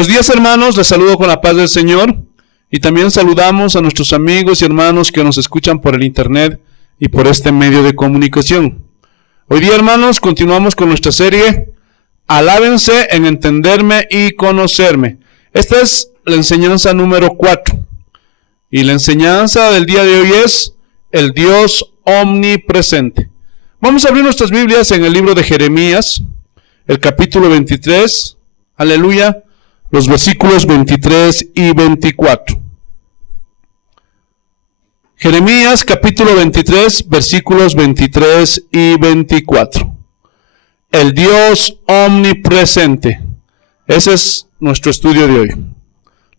Buenos días, hermanos, les saludo con la paz del Señor y también saludamos a nuestros amigos y hermanos que nos escuchan por el internet y por este medio de comunicación. Hoy día, hermanos, continuamos con nuestra serie Alábense en entenderme y conocerme. Esta es la enseñanza número 4 y la enseñanza del día de hoy es el Dios omnipresente. Vamos a abrir nuestras Biblias en el libro de Jeremías, el capítulo 23, aleluya, los versículos 23 y 24. Jeremías capítulo 23, versículos 23 y 24. El Dios omnipresente. Ese es nuestro estudio de hoy.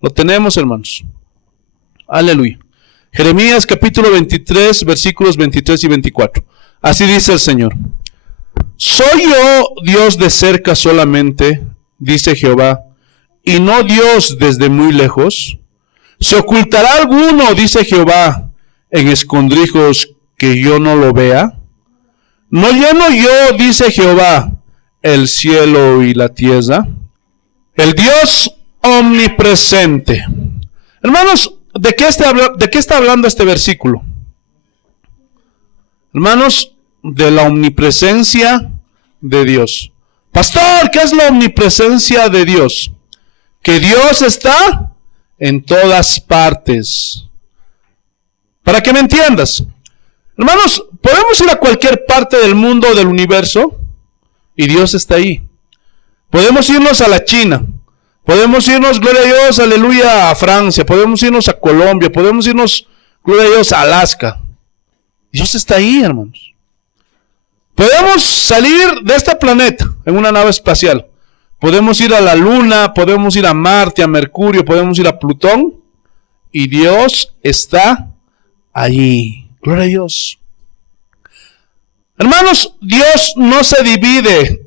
Lo tenemos, hermanos. Aleluya. Jeremías capítulo 23, versículos 23 y 24. Así dice el Señor. ¿Soy yo Dios de cerca solamente, dice Jehová, y no Dios desde muy lejos? ¿Se ocultará alguno, dice Jehová, en escondrijos que yo no lo vea? ¿No lleno yo, dice Jehová, el cielo y la tierra? El Dios omnipresente. Hermanos, ¿de qué está hablando este versículo? Hermanos, de la omnipresencia de Dios. Pastor, ¿qué es la omnipresencia de Dios? Que Dios está en todas partes. Para que me entiendas, hermanos, podemos ir a cualquier parte del mundo, del universo, y Dios está ahí. Podemos irnos a la China, podemos irnos, gloria a Dios, aleluya, a Francia, podemos irnos a Colombia, podemos irnos, gloria a Dios, a Alaska. Dios está ahí, hermanos. Podemos salir de este planeta en una nave espacial. Podemos ir a la Luna, podemos ir a Marte, a Mercurio, podemos ir a Plutón, y Dios está allí. Gloria a Dios. Hermanos, Dios no se divide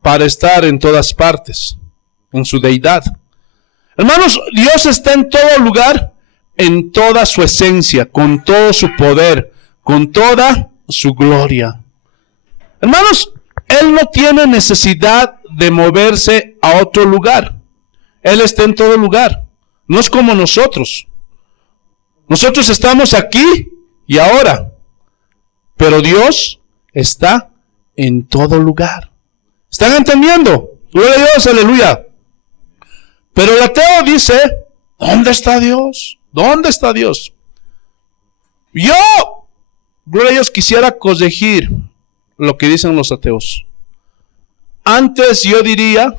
para estar en todas partes, en su deidad. Hermanos, Dios está en todo lugar, en toda su esencia, con todo su poder, con toda su gloria. Hermanos, Él no tiene necesidad de moverse a otro lugar. Él está en todo lugar. No es como nosotros. Nosotros estamos aquí y ahora, pero Dios está en todo lugar. ¿Están entendiendo? Gloria a Dios, aleluya. Pero el ateo dice, ¿dónde está Dios? ¿Dónde está Dios? Yo, gloria a Dios, quisiera corregir lo que dicen los ateos. Antes yo diría,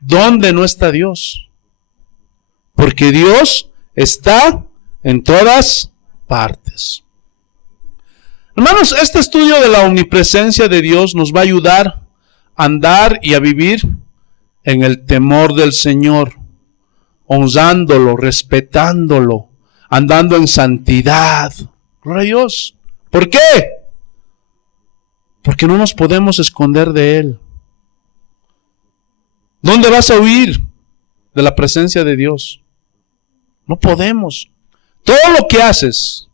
¿dónde no está Dios? Porque Dios está en todas partes. Hermanos, este estudio de la omnipresencia de Dios nos va a ayudar a andar y a vivir en el temor del Señor, honrándolo, respetándolo, andando en santidad. Gloria a Dios. ¿Por qué? Porque no nos podemos esconder de Él. ¿Dónde vas a huir de la presencia de Dios? No podemos. Todo lo que haces,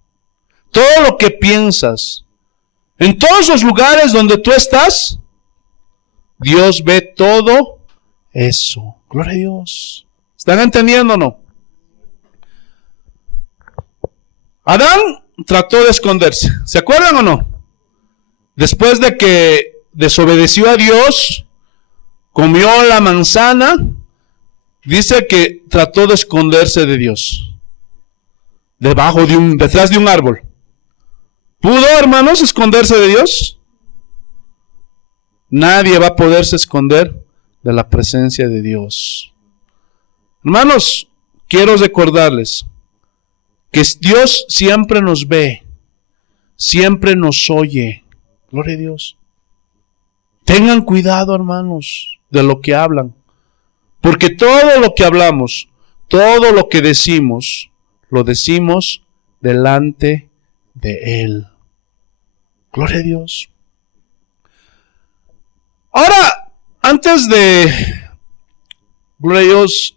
todo lo que piensas, en todos los lugares donde tú estás, Dios ve todo eso. Gloria a Dios. ¿Están entendiendo o no? Adán trató de esconderse. ¿Se acuerdan o no? Después de que desobedeció a Dios, comió la manzana, dice que trató de esconderse de Dios. Detrás de un árbol. ¿Pudo, hermanos, esconderse de Dios? Nadie va a poderse esconder de la presencia de Dios. Hermanos, quiero recordarles que Dios siempre nos ve, siempre nos oye. Gloria a Dios. Tengan cuidado, hermanos, de lo que hablan, porque todo lo que hablamos, todo lo que decimos, lo decimos delante de Él. Gloria a Dios. Ahora, antes de, gloria a Dios,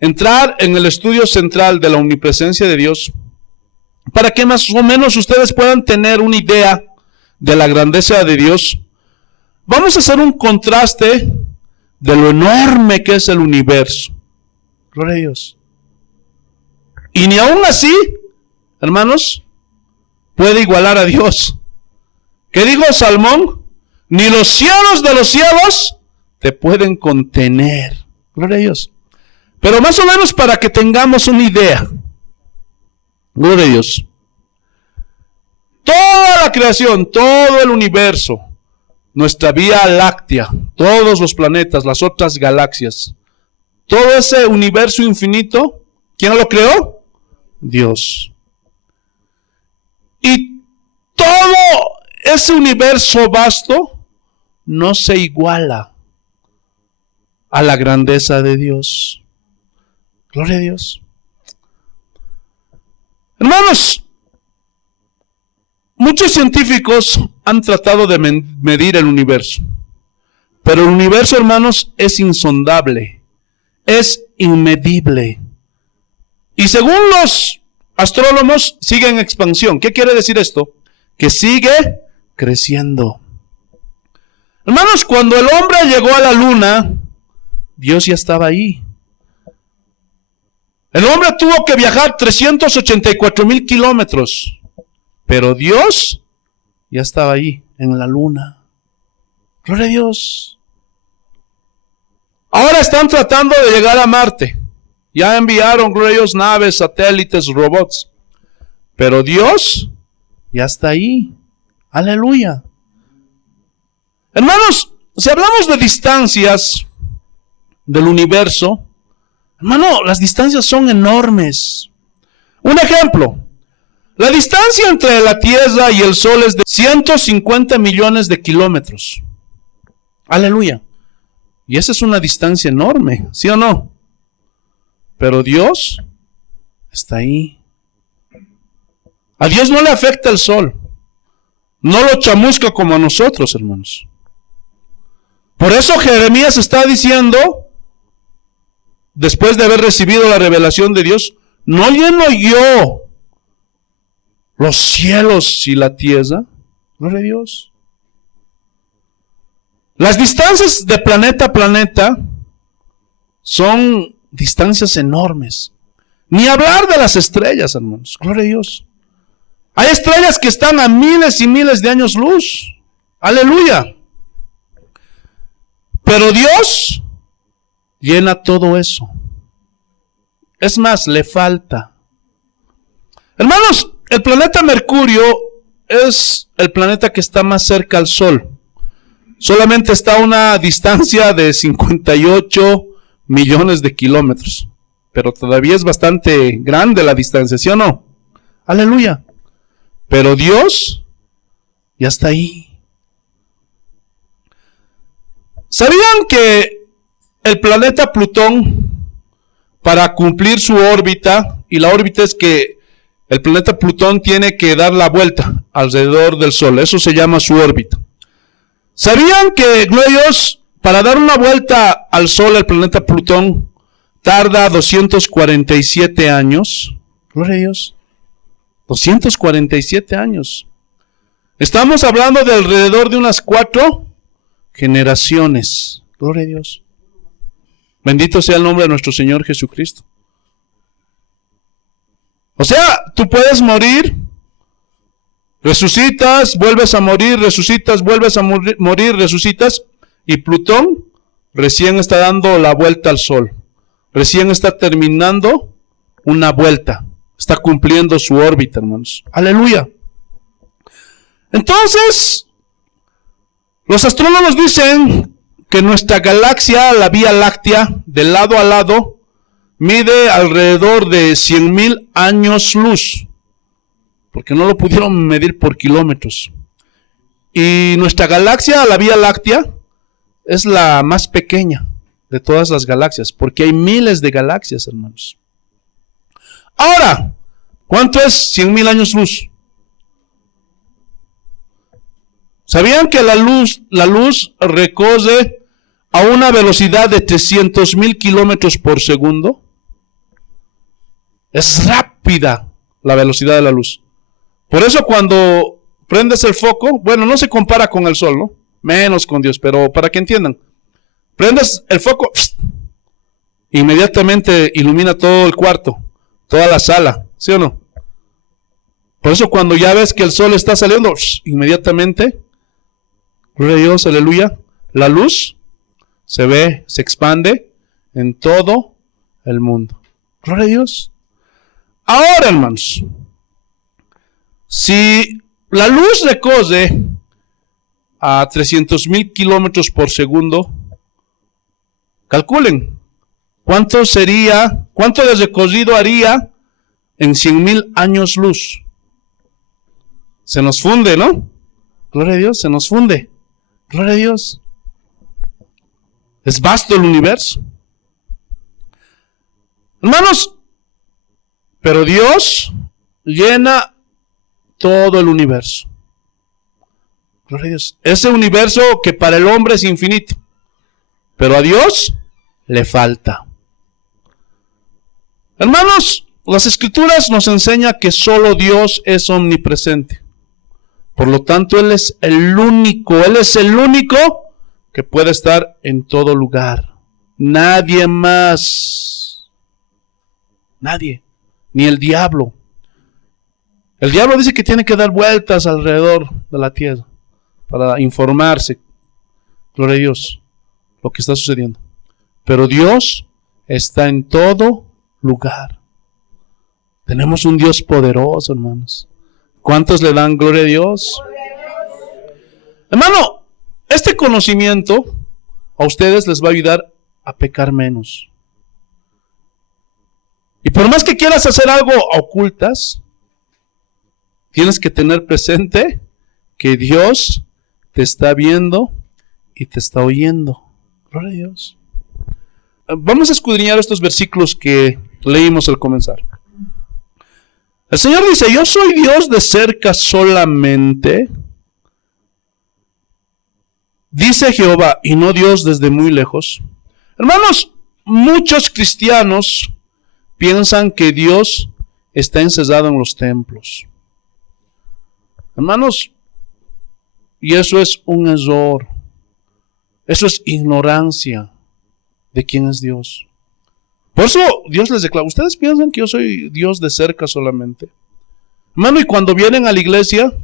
entrar en el estudio central de la omnipresencia de Dios, para que más o menos ustedes puedan tener una idea de la grandeza de Dios, vamos a hacer un contraste de lo enorme que es el universo. Gloria a Dios. Y ni aún así, hermanos, puede igualar a Dios. ¿Qué dijo Salmón? Ni los cielos de los cielos te pueden contener. Gloria a Dios. Pero más o menos para que tengamos una idea. Gloria a Dios. Toda la creación, todo el universo, nuestra Vía Láctea, todos los planetas, las otras galaxias, todo ese universo infinito, ¿quién lo creó? Dios. Y todo ese universo vasto no se iguala a la grandeza de Dios. Gloria a Dios. Hermanos, muchos científicos han tratado de medir el universo, pero el universo, hermanos, es insondable, es inmedible. Y según los astrónomos, sigue en expansión. ¿Qué quiere decir esto? Que sigue creciendo. Hermanos, cuando el hombre llegó a la luna, Dios ya estaba ahí. El hombre tuvo que viajar 384,000 kilómetros, pero Dios ya estaba ahí, en la luna. Gloria a Dios. Ahora están tratando de llegar a Marte. Ya enviaron, gloria a Dios, naves, satélites, robots. Pero Dios ya está ahí. Aleluya. Hermanos, si hablamos de distancias del universo, hermano, las distancias son enormes. Un ejemplo. La distancia entre la Tierra y el Sol es de 150 millones de kilómetros. Aleluya. Y esa es una distancia enorme, ¿sí o no? Pero Dios está ahí. A Dios no le afecta el sol. No lo chamusca como a nosotros, hermanos. Por eso Jeremías está diciendo, después de haber recibido la revelación de Dios, ¿no lleno yo los cielos y la tierra? Gloria a Dios. Las distancias de planeta a planeta son distancias enormes. Ni hablar de las estrellas, hermanos. Gloria a Dios. Hay estrellas que están a miles y miles de años luz. Aleluya. Pero Dios llena todo eso. Es más, le falta. Hermanos, el planeta Mercurio es el planeta que está más cerca al Sol. Solamente está a una distancia de 58 millones de kilómetros. Pero todavía es bastante grande la distancia, ¿sí o no? Aleluya. Pero Dios ya está ahí. ¿Sabían que el planeta Plutón, para cumplir su órbita, y la órbita es que el planeta Plutón tiene que dar la vuelta alrededor del Sol, eso se llama su órbita? ¿Sabían que, gloria a Dios, para dar una vuelta al Sol, el planeta Plutón tarda 247 años? Gloria a Dios. 247 años. Estamos hablando de alrededor de unas 4 generaciones. Gloria a Dios. Bendito sea el nombre de nuestro Señor Jesucristo. O sea, tú puedes morir, resucitas, vuelves a morir, resucitas, vuelves a morir, resucitas, y Plutón recién está dando la vuelta al Sol. Recién está terminando una vuelta. Está cumpliendo su órbita, hermanos. Aleluya. Entonces, los astrónomos dicen que nuestra galaxia, la Vía Láctea, de lado a lado, mide alrededor de 100,000 años luz. Porque no lo pudieron medir por kilómetros. Y nuestra galaxia, la Vía Láctea, es la más pequeña de todas las galaxias. Porque hay miles de galaxias, hermanos. Ahora, ¿cuánto es 100,000 años luz? ¿Sabían que la luz recorre a una velocidad de 300,000 kilómetros por segundo? Es rápida la velocidad de la luz. Por eso cuando prendes el foco, bueno, no se compara con el sol, ¿no? Menos con Dios, pero para que entiendan. Prendes el foco inmediatamente ilumina todo el cuarto, toda la sala, ¿sí o no? Por eso cuando ya ves que el sol está saliendo, inmediatamente, gloria a Dios, aleluya, la luz se ve, se expande en todo el mundo. Gloria a Dios. Ahora, hermanos, si la luz recorre a 300,000 kilómetros por segundo, calculen, ¿cuánto de recorrido haría en 100,000 años luz? Se nos funde, ¿no? Gloria a Dios, se nos funde. Gloria a Dios. Es vasto el universo. Hermanos, pero Dios llena todo el universo. Gloria a Dios. Ese universo que para el hombre es infinito, pero a Dios le falta. Hermanos, las Escrituras nos enseñan que solo Dios es omnipresente. Por lo tanto, Él es el único que puede estar en todo lugar. Nadie más. Nadie. Ni el diablo. El diablo dice que tiene que dar vueltas alrededor de la tierra para informarse. Gloria a Dios. Lo que está sucediendo. Pero Dios está en todo lugar. Tenemos un Dios poderoso, hermanos. ¿Cuántos le dan gloria a Dios? Hermano, este conocimiento a ustedes les va a ayudar a pecar menos. Y por más que quieras hacer algo a ocultas, tienes que tener presente que Dios te está viendo y te está oyendo. Gloria a Dios. Vamos a escudriñar estos versículos que leímos al comenzar. El Señor dice, yo soy Dios de cerca solamente, dice Jehová, y no Dios desde muy lejos. Hermanos, muchos cristianos piensan que Dios está encerrado en los templos. Hermanos, y eso es un error. Eso es ignorancia de quién es Dios. Por eso Dios les declara, ustedes piensan que yo soy Dios de cerca solamente. Hermano, y cuando vienen a la iglesia,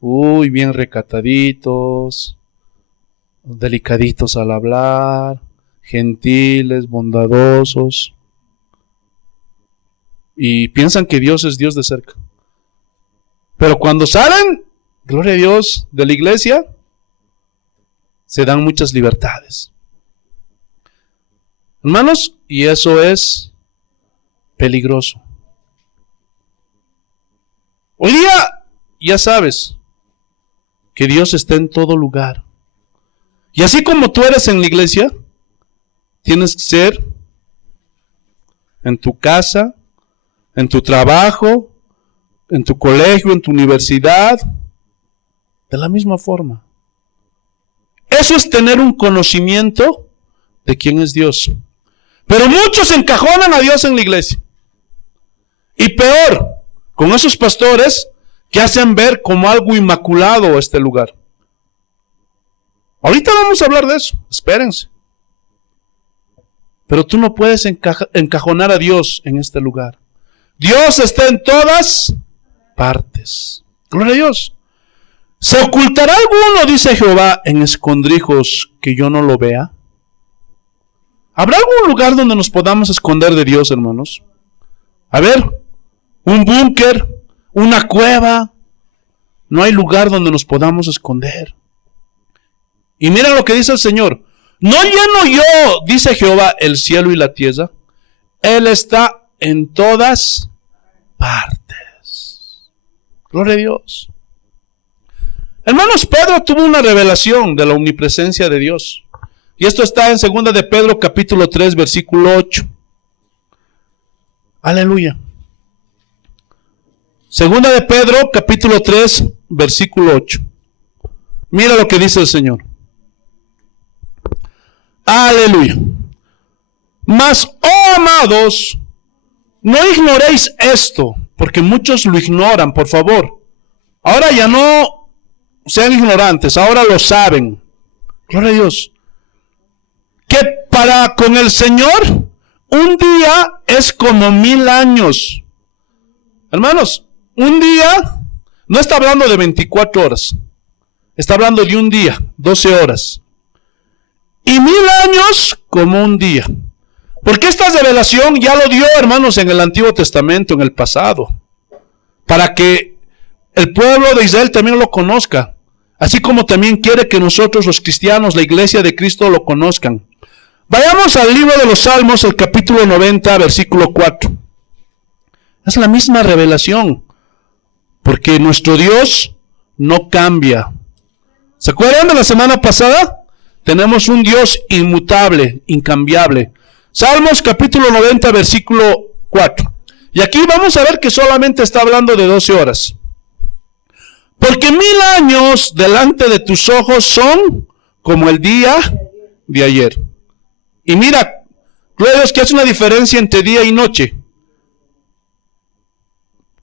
bien recataditos, delicaditos al hablar, gentiles, bondadosos, y piensan que Dios es Dios de cerca. Pero cuando salen, gloria a Dios, de la iglesia, se dan muchas libertades. Hermanos, y eso es peligroso. Hoy día ya sabes que Dios está en todo lugar. Y así como tú eres en la iglesia, tienes que ser en tu casa, en tu trabajo, en tu colegio, en tu universidad, de la misma forma. Eso es tener un conocimiento de quién es Dios. Pero muchos encajonan a Dios en la iglesia. Y peor, con esos pastores que hacen ver como algo inmaculado este lugar. Ahorita vamos a hablar de eso, espérense. Pero tú no puedes encajonar a Dios en este lugar. Dios está en todas partes. Gloria a Dios. ¿Se ocultará alguno, dice Jehová, en escondrijos que yo no lo vea? ¿Habrá algún lugar donde nos podamos esconder de Dios, hermanos? A ver, un búnker, una cueva. No hay lugar donde nos podamos esconder. Y mira lo que dice el Señor. No lleno yo, dice Jehová, el cielo y la tierra. Él está en todas partes. Gloria a Dios. Hermanos, Pedro tuvo una revelación de la omnipresencia de Dios. Y esto está en 2 de Pedro capítulo 3 versículo 8. Aleluya. 2 de Pedro capítulo 3 versículo 8. Mira lo que dice el Señor. Aleluya. Mas, oh amados, no ignoréis esto, porque muchos lo ignoran, por favor. Ahora ya no sean ignorantes, ahora lo saben. Gloria a Dios. Que Para con el Señor, un día es como 1000 años. Hermanos, un día no está hablando de 24 horas. Está hablando de un día, 12 horas. Y 1000 años como un día. Porque esta revelación ya lo dio, hermanos, en el Antiguo Testamento, en el pasado. Para que el pueblo de Israel también lo conozca. Así como también quiere que nosotros los cristianos, la iglesia de Cristo, lo conozcan. Vayamos al libro de los Salmos, el capítulo 90, versículo 4. Es la misma revelación. Porque nuestro Dios no cambia. ¿Se acuerdan de la semana pasada? Tenemos un Dios inmutable, incambiable. Salmos capítulo 90, versículo 4. Y aquí vamos a ver que solamente está hablando de 12 horas. Porque 1000 años delante de tus ojos son como el día de ayer. Y mira, gloria a Dios, que hace una diferencia entre día y noche.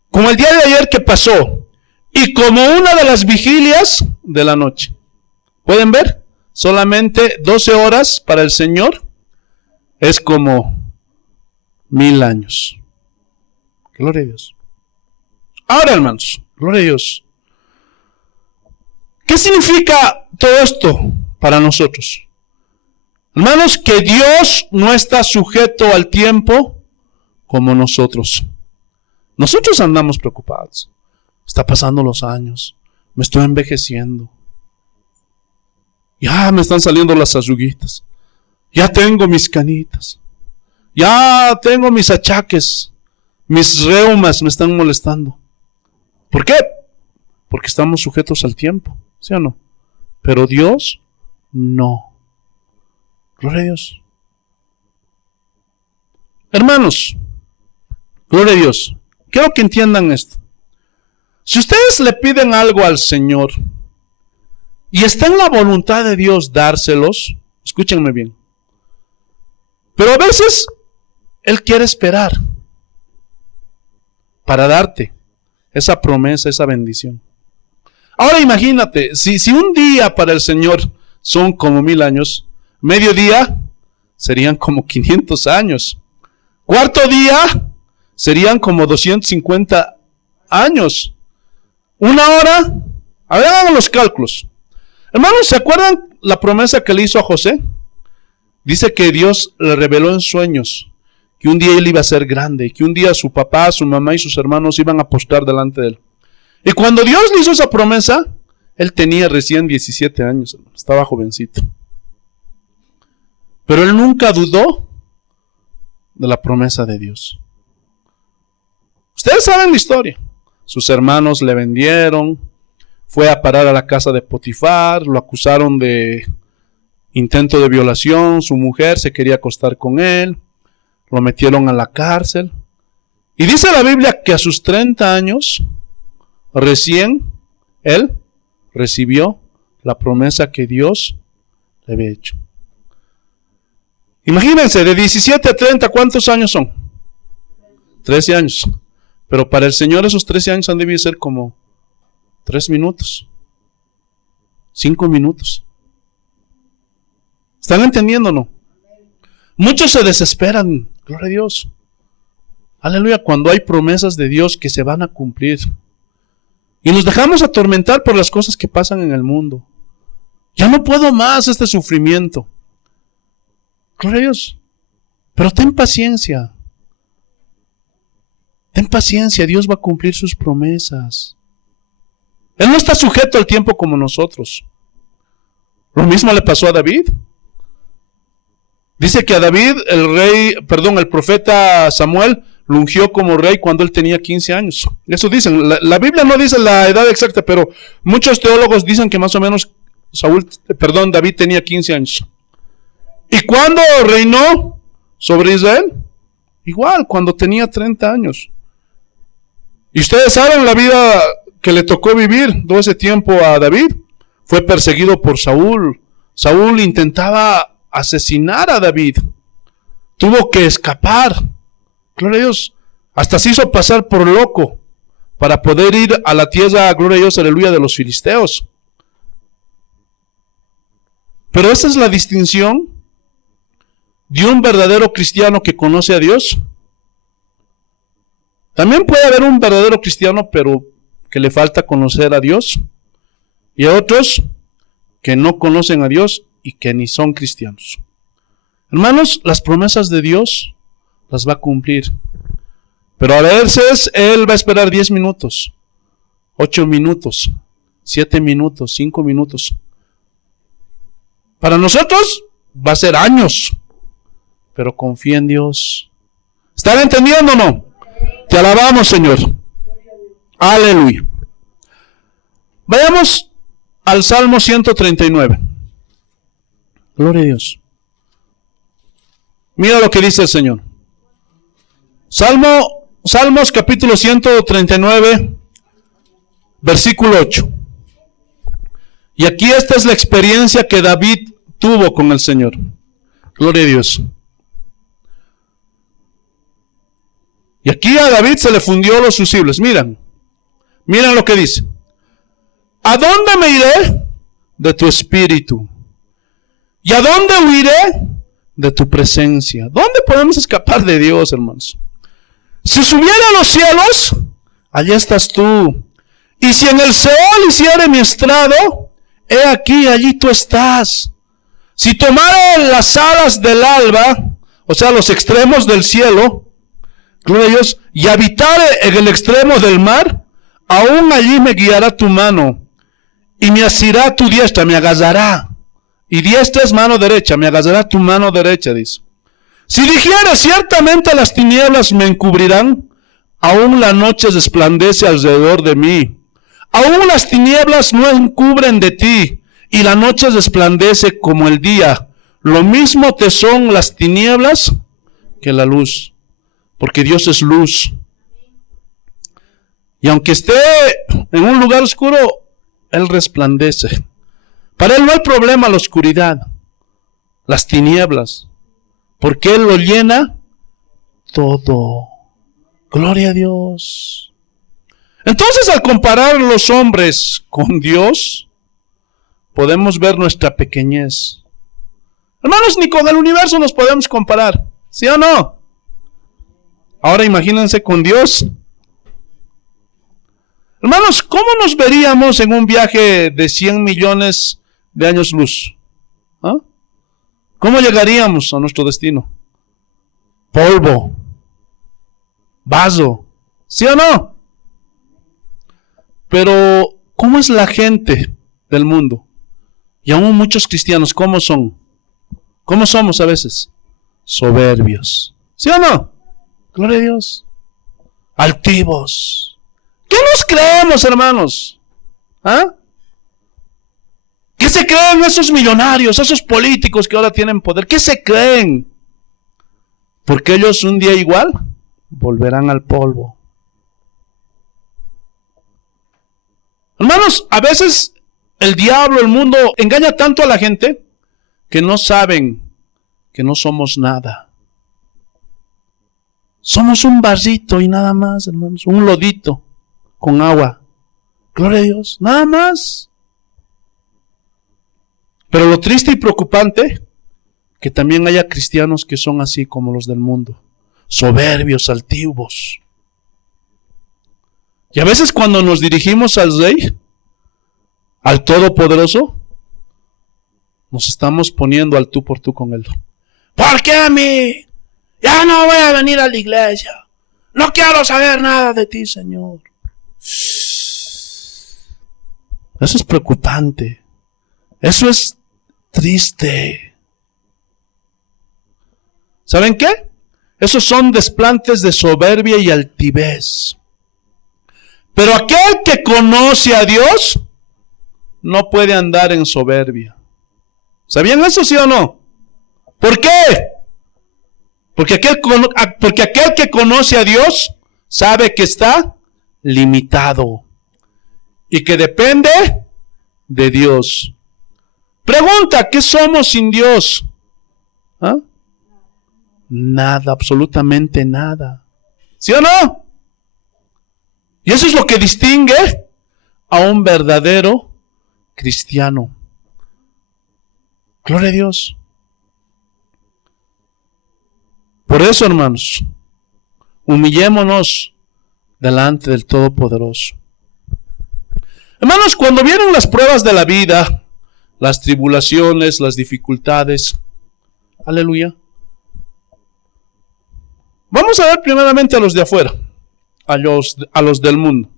Como el día de ayer que pasó. Y como una de las vigilias de la noche. ¿Pueden ver? Solamente 12 horas para el Señor es como 1000 años. Gloria a Dios. Ahora, hermanos, gloria a Dios. ¿Qué significa todo esto para nosotros? Hermanos, que Dios no está sujeto al tiempo como nosotros. Nosotros andamos preocupados. Está pasando los años. Me estoy envejeciendo. Ya me están saliendo las arruguitas. Ya tengo mis canitas. Ya tengo mis achaques. Mis reumas me están molestando. ¿Por qué? Porque estamos sujetos al tiempo. ¿Sí o no? Pero Dios, no. Gloria a Dios. Hermanos, gloria a Dios. Quiero que entiendan esto. Si ustedes le piden algo al Señor y está en la voluntad de Dios dárselos, escúchenme bien. Pero a veces Él quiere esperar para darte esa promesa, esa bendición. Ahora imagínate, si un día para el Señor son como 1000 años, medio día serían como 500 años. Cuarto día serían como 250 años. Una hora, a ver, hagan los cálculos. Hermanos, ¿se acuerdan la promesa que le hizo a José? Dice que Dios le reveló en sueños que un día él iba a ser grande, que un día su papá, su mamá y sus hermanos iban a postrar delante de él. Y cuando Dios le hizo esa promesa, él tenía recién 17 años, estaba jovencito. Pero él nunca dudó de la promesa de Dios. Ustedes saben la historia. Sus hermanos le vendieron, fue a parar a la casa de Potifar, lo acusaron de intento de violación, su mujer se quería acostar con él, lo metieron a la cárcel. Y dice la Biblia que a sus 30 años, recién, él recibió la promesa que Dios le había hecho. Imagínense, de 17 a 30, ¿cuántos años son? 13 años. Pero para el Señor esos 13 años han debido ser como 3 minutos, 5 minutos. ¿Están entendiendo o no? Muchos se desesperan, gloria a Dios. Aleluya, cuando hay promesas de Dios que se van a cumplir. Y nos dejamos atormentar por las cosas que pasan en el mundo. Ya no puedo más este sufrimiento. Gloria a Dios. Pero ten paciencia. Ten paciencia, Dios va a cumplir sus promesas. Él no está sujeto al tiempo como nosotros. Lo mismo le pasó a David. Dice que a David, el profeta Samuel, lo ungió como rey cuando él tenía 15 años. Eso dicen. La Biblia no dice la edad exacta, pero muchos teólogos dicen que más o menos David tenía 15 años. ¿Y cuándo reinó sobre Israel? Igual, cuando tenía 30 años. Y ustedes saben la vida que le tocó vivir todo ese tiempo a David. Fue perseguido por Saúl. Saúl intentaba asesinar a David. Tuvo que escapar. Gloria a Dios. Hasta se hizo pasar por loco para poder ir a la tierra, gloria a Dios, aleluya, de los filisteos. Pero esa es la distinción de un verdadero cristiano que conoce a Dios? También puede haber un verdadero cristiano, pero que le falta conocer a Dios. Y a otros que no conocen a Dios y que ni son cristianos. Hermanos, las promesas de Dios las va a cumplir. Pero a veces Él va a esperar 10 minutos, 8 minutos, 7 minutos, 5 minutos. Para nosotros va a ser años. Pero confía en Dios. ¿Están entendiendo o no? Te alabamos, Señor. Aleluya. Vayamos al Salmo 139. Gloria a Dios. Mira lo que dice el Señor. Salmos capítulo 139, versículo 8. Y aquí esta es la experiencia que David tuvo con el Señor. Gloria a Dios. Y aquí a David se le fundió los fusibles. Miren lo que dice. ¿A dónde me iré de tu espíritu? ¿Y a dónde huiré de tu presencia? ¿Dónde podemos escapar de Dios, hermanos? Si subiera a los cielos, allí estás tú. Y si en el Seol hiciere mi estrado, he aquí, allí tú estás. Si tomara las alas del alba, o sea, los extremos del cielo, gloria a Dios, y habitare en el extremo del mar, aún allí me guiará tu mano, y me asirá tu diestra, me agarrará. Y diestra es mano derecha, me agarrará tu mano derecha, dice. Si dijere, ciertamente las tinieblas me encubrirán, aún la noche resplandece alrededor de mí. Aún las tinieblas no encubren de ti, y la noche resplandece como el día. Lo mismo te son las tinieblas que la luz. Porque Dios es luz. Y aunque esté en un lugar oscuro, Él resplandece. Para Él no hay problema la oscuridad, las tinieblas, porque Él lo llena todo. Gloria a Dios. Entonces, al comparar los hombres con Dios, podemos ver nuestra pequeñez. Hermanos, ni con el universo nos podemos comparar, ¿sí o no? Ahora imagínense con Dios. Hermanos, ¿cómo nos veríamos en un viaje de 100 millones de años luz? ¿Ah? ¿Cómo llegaríamos a nuestro destino? Polvo, vaso, ¿sí o no? Pero, ¿cómo es la gente del mundo? Y aún muchos cristianos, ¿cómo son? ¿Cómo somos a veces? Soberbios, ¿sí o no? Gloria a Dios. Altivos. ¿Qué nos creemos, hermanos? ¿Ah? ¿Qué se creen esos millonarios, esos políticos que ahora tienen poder? ¿Qué se creen? Porque ellos un día igual volverán al polvo. Hermanos, a veces el diablo, el mundo, engaña tanto a la gente que no saben que no somos nada. Somos un vasito y nada más, hermanos, un lodito con agua. Gloria a Dios, nada más. Pero lo triste y preocupante, que también haya cristianos que son así como los del mundo, soberbios, altivos. Y a veces cuando nos dirigimos al Rey, al Todopoderoso, nos estamos poniendo al tú por tú con Él. ¿Por qué a mí? Ya no voy a venir a la iglesia. No quiero saber nada de ti, Señor. Eso es preocupante. Eso es triste. ¿Saben qué? Esos son desplantes de soberbia y altivez. Pero aquel que conoce a Dios no puede andar en soberbia. ¿Sabían eso, sí o no? ¿Por qué? Porque aquel que conoce a Dios sabe que está limitado y que depende de Dios. Pregunta, ¿qué somos sin Dios? ¿Ah? Nada, absolutamente nada. ¿Sí o no? Y eso es lo que distingue a un verdadero cristiano. Gloria a Dios. Por eso, hermanos, humillémonos delante del Todopoderoso. Hermanos, cuando vienen las pruebas de la vida, las tribulaciones, las dificultades, aleluya, vamos a ver primeramente a los de afuera, a los del mundo.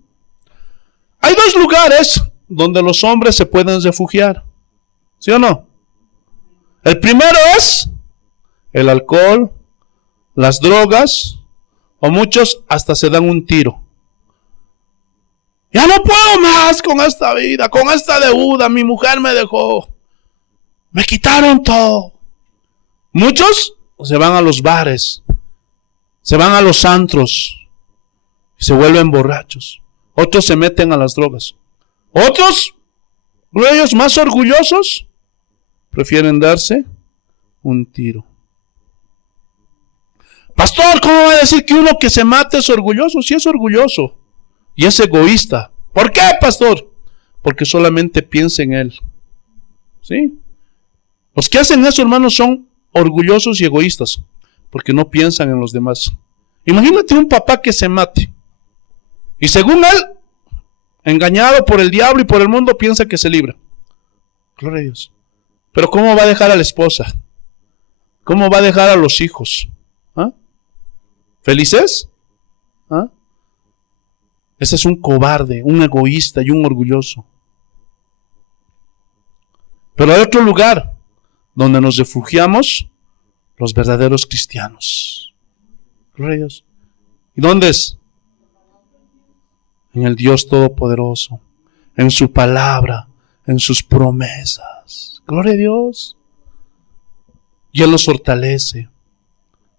Hay dos lugares donde los hombres se pueden refugiar, ¿sí o no? El primero es el alcohol, las drogas, o muchos hasta se dan un tiro. Ya no puedo más con esta vida, con esta deuda, mi mujer me dejó, me quitaron todo. Muchos se van a los bares, se van a los antros, y se vuelven borrachos. Otros se meten a las drogas. Otros, ellos más orgullosos, prefieren darse un tiro. Pastor, ¿cómo va a decir que uno que se mate es orgulloso? Sí es orgulloso y es egoísta. ¿Por qué, pastor? Porque solamente piensa en él. ¿Sí? Los que hacen eso, hermanos, son orgullosos y egoístas, porque no piensan en los demás. Imagínate un papá que se mate, y según él, engañado por el diablo y por el mundo, piensa que se libra. Gloria a Dios. Pero ¿cómo va a dejar a la esposa? ¿Cómo va a dejar a los hijos? ¿Ah? ¿Felices? ¿Ah? Ese es un cobarde, un egoísta y un orgulloso. Pero hay otro lugar donde nos refugiamos los verdaderos cristianos. Gloria a Dios. ¿Y dónde es? En el Dios Todopoderoso, en su palabra, en sus promesas. Gloria a Dios. Y Él los fortalece.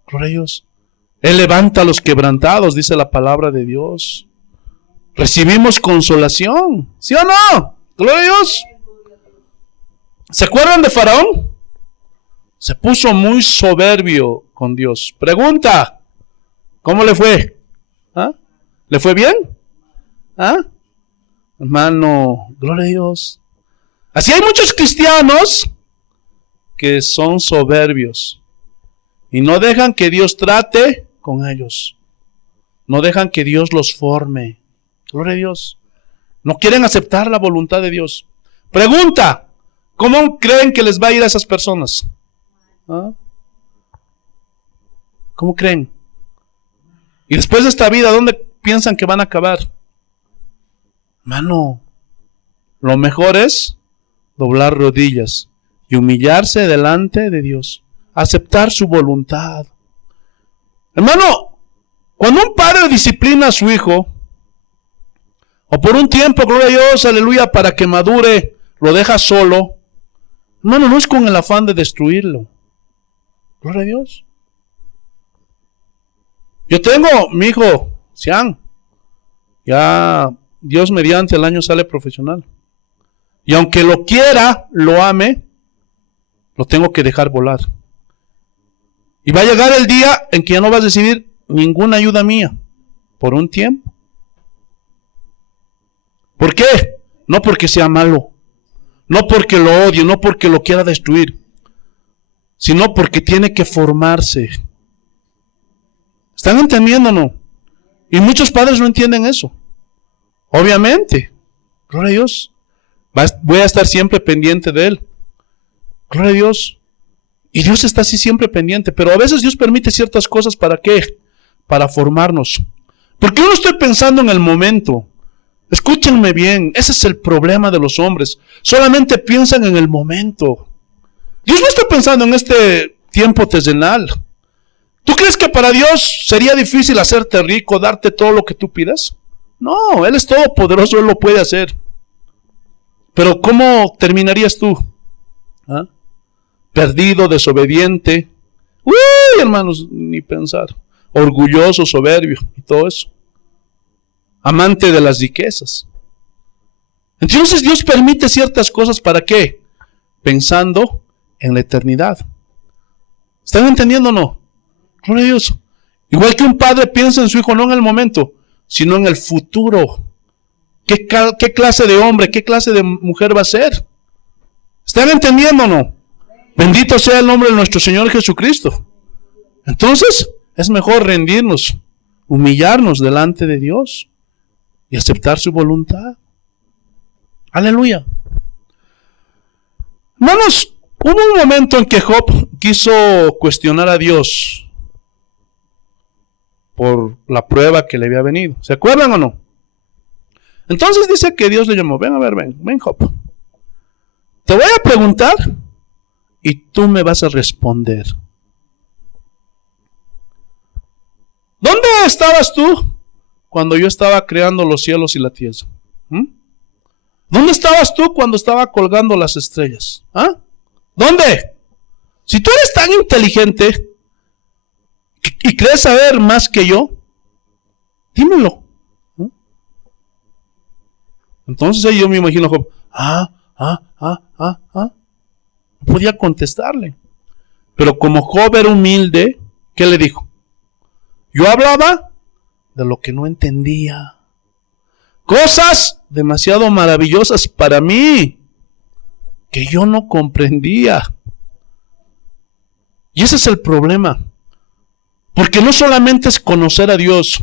Gloria a Dios. Él levanta a los quebrantados, dice la palabra de Dios. Recibimos consolación, ¿sí o no? Gloria a Dios. ¿Se acuerdan de Faraón? Se puso muy soberbio con Dios. Pregunta, ¿cómo le fue? ¿Ah? ¿Le fue bien? ¿Ah? Hermano, gloria a Dios. Así hay muchos cristianos que son soberbios y no dejan que Dios trate con ellos. No dejan que Dios los forme. Gloria a Dios. No quieren aceptar la voluntad de Dios. Pregunta, ¿cómo creen que les va a ir a esas personas? ¿Ah? ¿Cómo creen? Y después de esta vida, ¿dónde piensan que van a acabar? Hermano, lo mejor es doblar rodillas y humillarse delante de Dios, aceptar su voluntad. Hermano, cuando un padre disciplina a su hijo, o por un tiempo, gloria a Dios, aleluya, para que madure, lo deja solo, hermano, no es con el afán de destruirlo. Gloria a Dios. Yo tengo mi hijo, Sian, ya Dios mediante el año sale profesional. Y aunque lo quiera, lo ame, lo tengo que dejar volar. Y va a llegar el día en que ya no vas a recibir ninguna ayuda mía, por un tiempo. ¿Por qué? No porque sea malo, no porque lo odie, no porque lo quiera destruir, sino porque tiene que formarse. ¿Están entendiendo o no? Y muchos padres no entienden eso. Obviamente, gloria a Dios, voy a estar siempre pendiente de él. Gloria a Dios. Y Dios está así siempre pendiente, pero a veces Dios permite ciertas cosas, ¿para qué? Para formarnos. Porque yo no estoy pensando en el momento. Escúchenme bien, ese es el problema de los hombres. Solamente piensan en el momento. Dios no está pensando en este tiempo terrenal. ¿Tú crees que para Dios sería difícil hacerte rico, darte todo lo que tú pidas? No, Él es todopoderoso, Él lo puede hacer. Pero ¿cómo terminarías tú? ¿Ah? Perdido, desobediente. Uy, hermanos, ni pensar. Orgulloso, soberbio y todo eso. Amante de las riquezas. Entonces Dios permite ciertas cosas, ¿para qué? Pensando en la eternidad. ¿Están entendiendo o no? Gloria a Dios. Igual que un padre piensa en su hijo, no en el momento, sino en el futuro. ¿Qué clase de hombre, qué clase de mujer va a ser? ¿Están entendiendo o no? Bendito sea el nombre de nuestro Señor Jesucristo. Entonces, es mejor rendirnos, humillarnos delante de Dios y aceptar su voluntad. Aleluya. Hermanos, hubo un momento en que Job quiso cuestionar a Dios por la prueba que le había venido. ¿Se acuerdan o no? Entonces dice que Dios le llamó, ven Job. Te voy a preguntar y tú me vas a responder. ¿Dónde estabas tú cuando yo estaba creando los cielos y la tierra? ¿Dónde estabas tú cuando estaba colgando las estrellas? ¿Ah? ¿Dónde? Si tú eres tan inteligente y crees saber más que yo, dímelo. Entonces ahí yo me imagino a Job, no podía contestarle. Pero como Job era humilde, ¿qué le dijo? Yo hablaba de lo que no entendía. Cosas demasiado maravillosas para mí, que yo no comprendía. Y ese es el problema. Porque no solamente es conocer a Dios,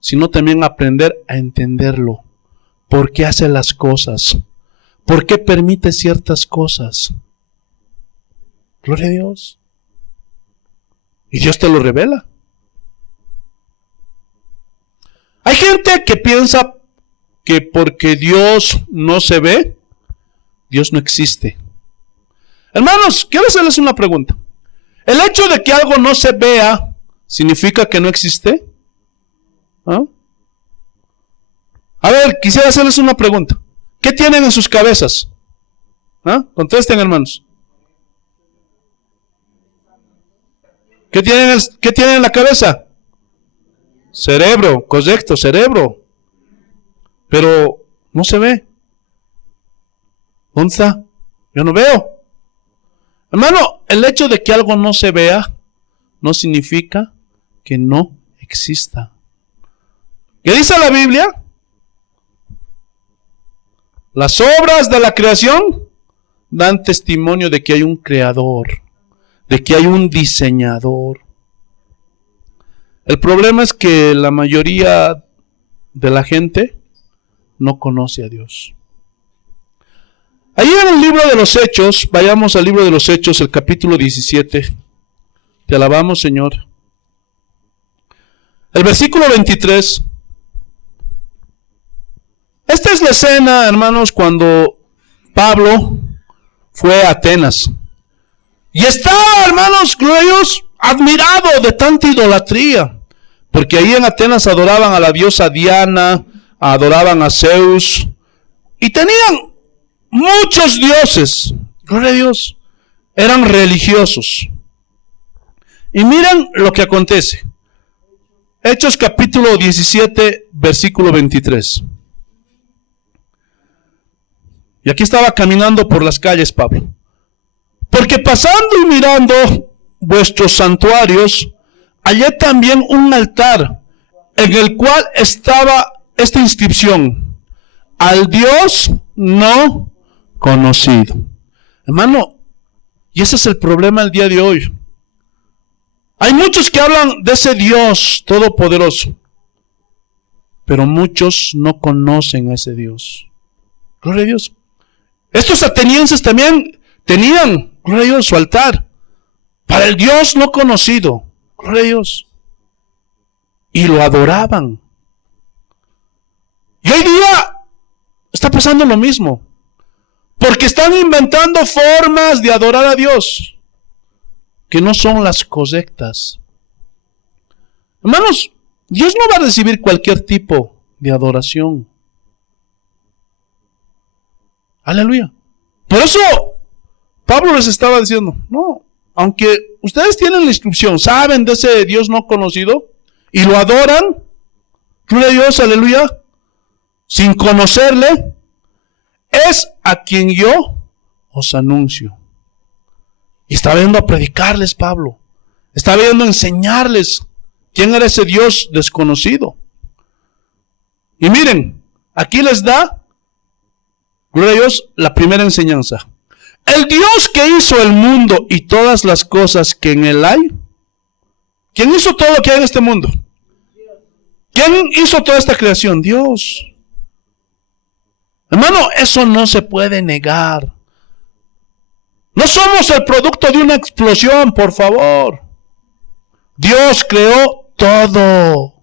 sino también aprender a entenderlo. ¿Por qué hace las cosas? ¿Por qué permite ciertas cosas? Gloria a Dios. Y Dios te lo revela. Hay gente que piensa que porque Dios no se ve, Dios no existe. Hermanos, quiero hacerles una pregunta. ¿El hecho de que algo no se vea significa que no existe? ¿Ah? A ver, quisiera hacerles una pregunta. ¿Qué tienen en sus cabezas? ¿Ah? Contesten, hermanos. ¿Qué tienen en la cabeza? Cerebro, correcto, cerebro. Pero no se ve. ¿Dónde está? Yo no veo. Hermano, el hecho de que algo no se vea no significa que no exista. ¿Qué dice la Biblia? Las obras de la creación dan testimonio de que hay un creador, de que hay un diseñador. El problema es que la mayoría de la gente no conoce a Dios. Ahí en el libro de los Hechos, vayamos al libro de los Hechos, el capítulo 17. Te alabamos, Señor. El versículo 23. Esta es la escena, hermanos, cuando Pablo fue a Atenas. Y estaba, hermanos, gloriosos, admirado de tanta idolatría. Porque ahí en Atenas adoraban a la diosa Diana, adoraban a Zeus. Y tenían muchos dioses. Gloria a Dios. Eran religiosos. Y miren lo que acontece. Hechos capítulo 17, versículo 23. Y aquí estaba caminando por las calles Pablo. Porque pasando y mirando vuestros santuarios, hallé también un altar en el cual estaba esta inscripción: al Dios no conocido. Hermano, y ese es el problema el día de hoy. Hay muchos que hablan de ese Dios todopoderoso, pero muchos no conocen a ese Dios. Gloria a Dios. Estos atenienses también tenían, gloria a Dios, su altar para el Dios no conocido. Gloria a Dios. Y lo adoraban. Y hoy día está pasando lo mismo. Porque están inventando formas de adorar a Dios que no son las correctas. Hermanos, Dios no va a recibir cualquier tipo de adoración. Aleluya. Por eso Pablo les estaba diciendo, no, aunque ustedes tienen la instrucción, saben de ese Dios no conocido y lo adoran, gloria a Dios, aleluya, sin conocerle, es a quien yo os anuncio. Y estaba viendo a predicarles Pablo, estaba viendo a enseñarles quién era ese Dios desconocido. Y miren, aquí les da, gloria a Dios, la primera enseñanza. El Dios que hizo el mundo y todas las cosas que en él hay, ¿Quién hizo todo lo que hay en este mundo? ¿Quién hizo toda esta creación? Dios. Hermano, eso no se puede negar. No somos el producto de una explosión, por favor. Dios creó todo.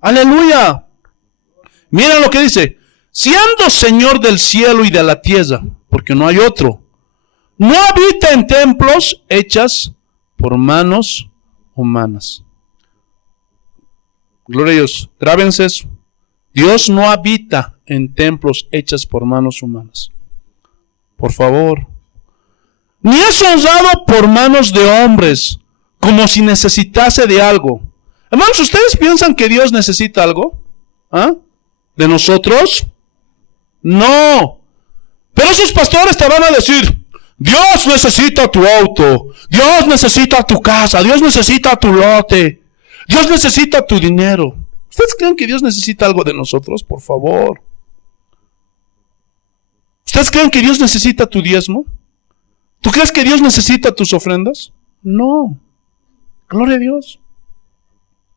Aleluya. Mira lo que dice. Siendo Señor del cielo y de la tierra, porque no hay otro, no habita en templos hechas por manos humanas. Gloria a Dios. Grábense eso. Dios no habita en templos hechas por manos humanas. Por favor. Ni es honrado por manos de hombres, como si necesitase de algo. Hermanos, ¿ustedes piensan que Dios necesita algo? ¿Ah? ¿De nosotros? No. Pero esos pastores te van a decir, Dios necesita tu auto, Dios necesita tu casa, Dios necesita tu lote, Dios necesita tu dinero. ¿Ustedes creen que Dios necesita algo de nosotros? Por favor. ¿Ustedes creen que Dios necesita tu diezmo? ¿Tú crees que Dios necesita tus ofrendas? No. Gloria a Dios.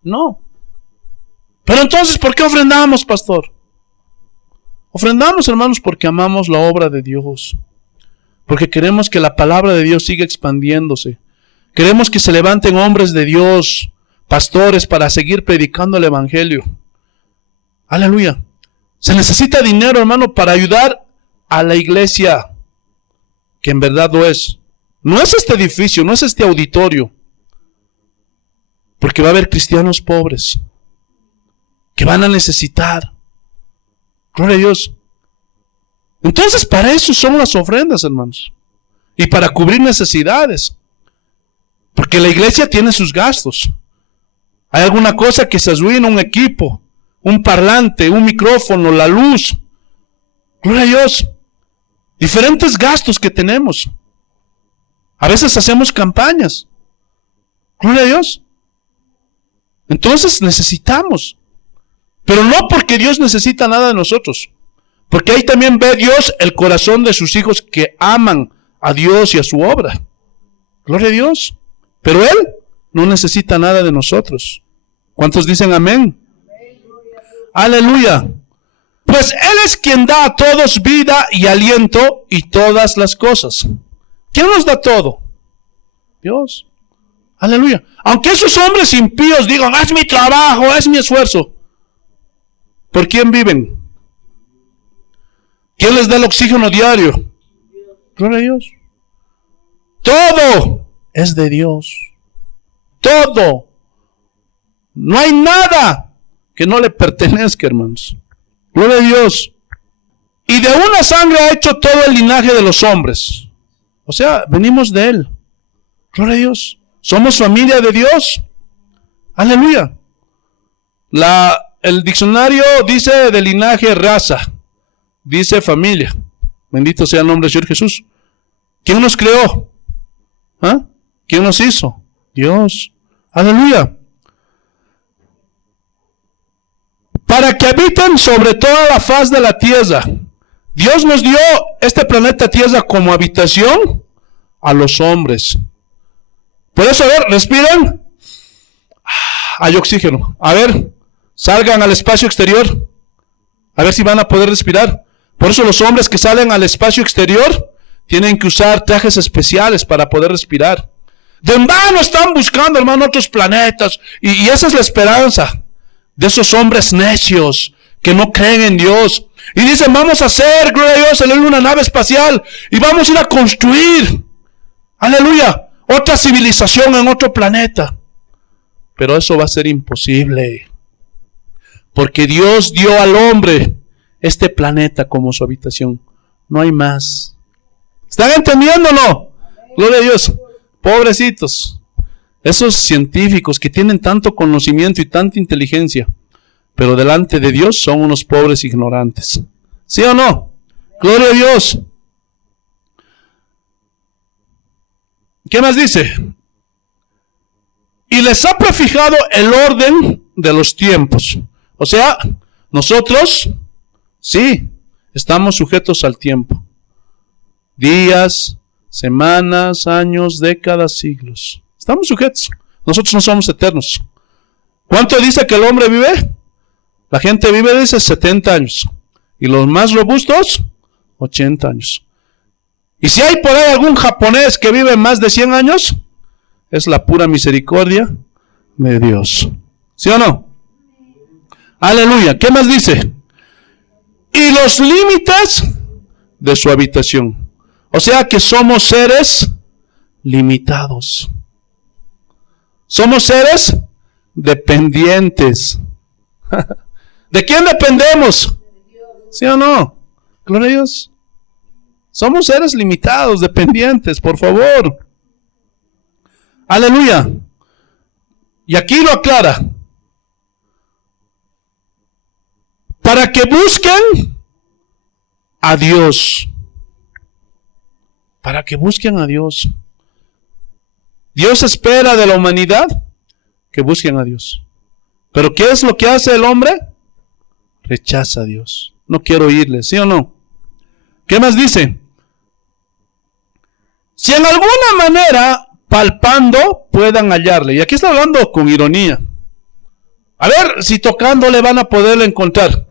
No. Pero entonces, ¿por qué ofrendamos, pastor? Ofrendamos, hermanos, porque amamos la obra de Dios. Porque queremos que la palabra de Dios siga expandiéndose. Queremos que se levanten hombres de Dios, pastores, para seguir predicando el evangelio. Aleluya. Se necesita dinero, hermano, para ayudar a la iglesia, que en verdad lo es. No es este edificio, no es este auditorio. Porque va a haber cristianos pobres que van a necesitar. Gloria a Dios. Entonces, para eso son las ofrendas, hermanos. Y para cubrir necesidades. Porque la iglesia tiene sus gastos. Hay alguna cosa que se arruina, un equipo, un parlante, un micrófono, la luz. Gloria a Dios. Diferentes gastos que tenemos. A veces hacemos campañas. Gloria a Dios. Entonces necesitamos. Pero no porque Dios necesita nada de nosotros. Porque ahí también ve Dios el corazón de sus hijos que aman a Dios y a su obra. Gloria a Dios. Pero Él no necesita nada de nosotros. ¿Cuántos dicen amén? Aleluya. Pues Él es quien da a todos vida y aliento y todas las cosas. ¿Quién nos da todo? Dios. Aleluya. Aunque esos hombres impíos digan, es mi trabajo, es mi esfuerzo. ¿Por quién viven? ¿Quién les da el oxígeno diario? Gloria a Dios. Todo es de Dios. Todo. No hay nada que no le pertenezca, hermanos. Gloria a Dios. Y de una sangre ha hecho todo el linaje de los hombres. O sea, venimos de Él. Gloria a Dios. Somos familia de Dios. Aleluya. El diccionario dice de linaje raza. Dice familia. Bendito sea el nombre del Señor Jesús. ¿Quién nos creó? ¿Ah? ¿Quién nos hizo? Dios. Aleluya. Para que habiten sobre toda la faz de la tierra. Dios nos dio este planeta Tierra como habitación a los hombres. Por eso, a ver, respiren. Hay oxígeno. A ver, salgan al espacio exterior. A ver si van a poder respirar. Por eso los hombres que salen al espacio exterior tienen que usar trajes especiales para poder respirar. De en vano están buscando, hermano, otros planetas. Y esa es la esperanza de esos hombres necios que no creen en Dios. Y dicen, vamos a hacer, gloria a Dios, una nave espacial. Y vamos a ir a construir, aleluya, otra civilización en otro planeta. Pero eso va a ser imposible. Porque Dios dio al hombre este planeta como su habitación. No hay más. ¿Están entendiéndolo? Gloria a Dios. Pobrecitos. Esos científicos que tienen tanto conocimiento y tanta inteligencia, pero delante de Dios son unos pobres ignorantes. ¿Sí o no? Gloria a Dios. ¿Qué más dice? Y les ha prefijado el orden de los tiempos. O sea, nosotros, sí, estamos sujetos al tiempo. Días, semanas, años, décadas, siglos. Estamos sujetos. Nosotros no somos eternos. ¿Cuánto dice que el hombre vive? La gente vive, dice, 70 años. Y los más robustos, 80 años. Y si hay por ahí algún japonés que vive más de 100 años, es la pura misericordia de Dios. ¿Sí o no? Aleluya. ¿Qué más dice? Y los límites de su habitación. O sea que somos seres limitados. Somos seres dependientes. ¿De quién dependemos? ¿Sí o no? Gloria a Dios. Somos seres limitados, dependientes, por favor. Aleluya. Y aquí lo aclara. Para que busquen a Dios. Para que busquen a Dios. Dios espera de la humanidad que busquen a Dios. Pero ¿qué es lo que hace el hombre? Rechaza a Dios. No quiero oírle, ¿sí o no? ¿Qué más dice? Si en alguna manera, palpando, puedan hallarle. Y aquí está hablando con ironía. A ver si tocando le van a poderle encontrar.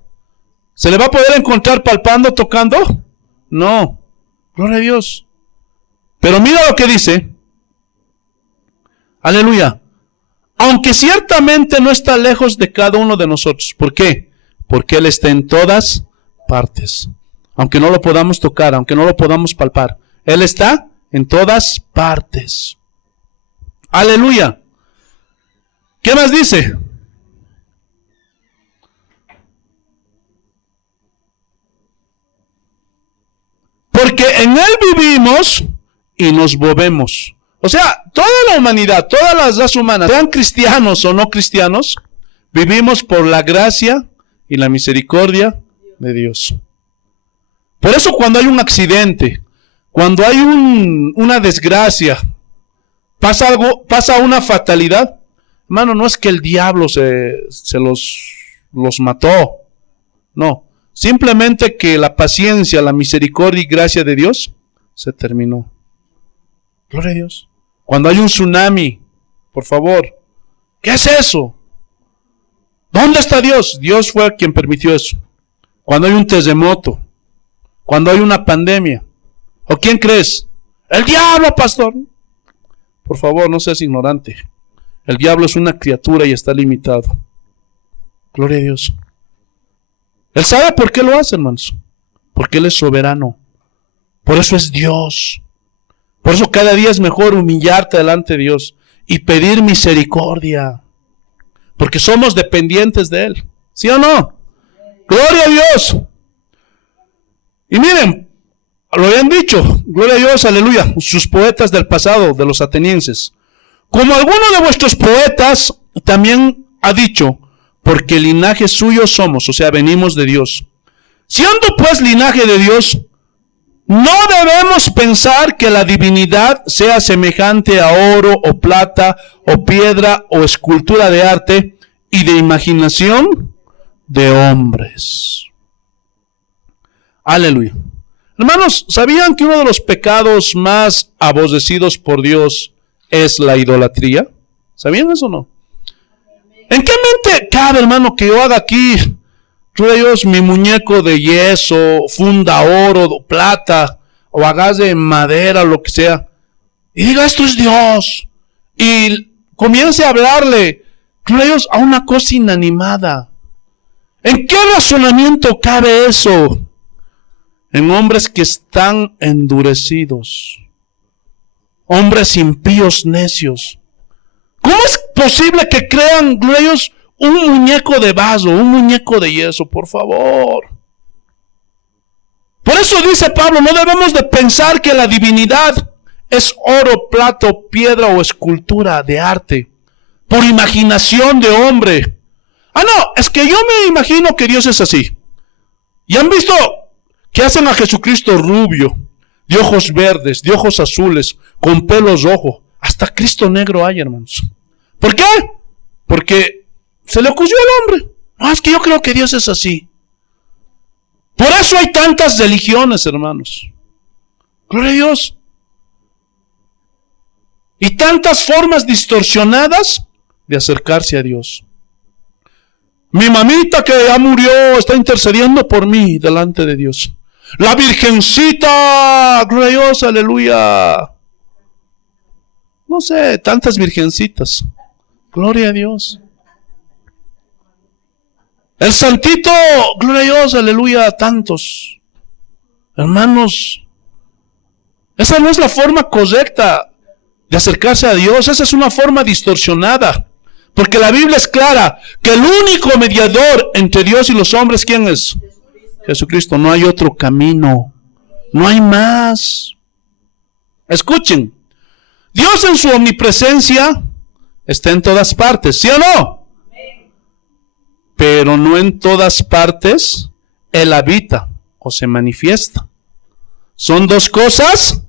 ¿Se le va a poder encontrar palpando, tocando? No. Gloria a Dios. Pero mira lo que dice. Aleluya. Aunque ciertamente no está lejos de cada uno de nosotros. ¿Por qué? Porque Él está en todas partes. Aunque no lo podamos tocar, aunque no lo podamos palpar. Él está en todas partes. Aleluya. ¿Qué más dice? Porque en Él vivimos y nos movemos. O sea, toda la humanidad, todas las razas humanas, sean cristianos o no cristianos, vivimos por la gracia y la misericordia de Dios. Por eso cuando hay un accidente, cuando hay una desgracia, pasa algo, pasa una fatalidad, hermano, no es que el diablo se los mató, no. Simplemente que la paciencia, la misericordia y gracia de Dios se terminó. Gloria a Dios. Cuando hay un tsunami, por favor, ¿qué es eso? ¿Dónde está Dios? Dios fue quien permitió eso. Cuando hay un terremoto, cuando hay una pandemia, ¿o quién crees? El diablo, pastor. Por favor, no seas ignorante. El diablo es una criatura y está limitado. Gloria a Dios. Él sabe por qué lo hace, hermanos. Porque Él es soberano. Por eso es Dios. Por eso cada día es mejor humillarte delante de Dios y pedir misericordia. Porque somos dependientes de Él. ¿Sí o no? Gloria a Dios. Y miren, lo habían dicho. Gloria a Dios, aleluya. Sus poetas del pasado, de los atenienses. Como alguno de vuestros poetas también ha dicho, porque linaje suyo somos, o sea, venimos de Dios. Siendo pues linaje de Dios, no debemos pensar que la divinidad sea semejante a oro o plata o piedra o escultura de arte y de imaginación de hombres. Aleluya. Hermanos, ¿sabían que uno de los pecados más aborrecidos por Dios es la idolatría? ¿Sabían eso o no? ¿En qué mente cabe, hermano, que yo haga aquí, Dios, mi muñeco de yeso, funda oro, plata, o agaje madera, lo que sea, y diga, esto es Dios, y comience a hablarle, Dios, a una cosa inanimada? ¿En qué razonamiento cabe eso? En hombres que están endurecidos, hombres impíos, necios. ¿Cómo es posible que crean, ellos, un muñeco de vaso, un muñeco de yeso? Por favor. Por eso dice Pablo, no debemos de pensar que la divinidad es oro, plata, piedra o escultura de arte, por imaginación de hombre. Ah, no, es que yo me imagino que Dios es así. ¿Y han visto que hacen a Jesucristo rubio, de ojos verdes, de ojos azules, con pelos rojos? Hasta Cristo negro hay, hermanos. ¿Por qué? Porque se le ocurrió al hombre. No, es que yo creo que Dios es así. Por eso hay tantas religiones, hermanos. Gloria a Dios. y tantas formas distorsionadas de acercarse a Dios. Mi mamita que ya murió está intercediendo por mí delante de Dios. La Virgencita, gloriosa, aleluya. No sé, tantas virgencitas. Gloria a Dios. El Santito, glorioso, aleluya, tantos. Hermanos, esa no es la forma correcta de acercarse a Dios. Esa es una forma distorsionada. Porque la Biblia es clara que el único mediador entre Dios y los hombres, ¿quién es? Jesucristo. No hay otro camino. No hay más. Escuchen. Dios en su omnipresencia está en todas partes, ¿sí o no? Pero no en todas partes Él habita o se manifiesta. Son dos cosas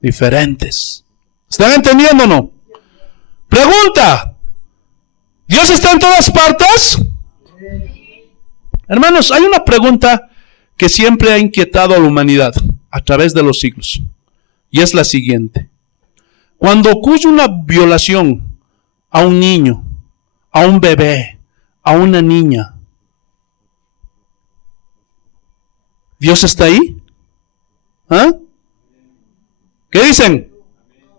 diferentes. ¿Están entendiendo o no? Pregunta. ¿Dios está en todas partes? Hermanos, hay una pregunta que siempre ha inquietado a la humanidad a través de los siglos. Y es la siguiente. Cuando ocurre una violación a un niño, a un bebé, a una niña, ¿Dios está ahí? ¿Ah? ¿Qué dicen?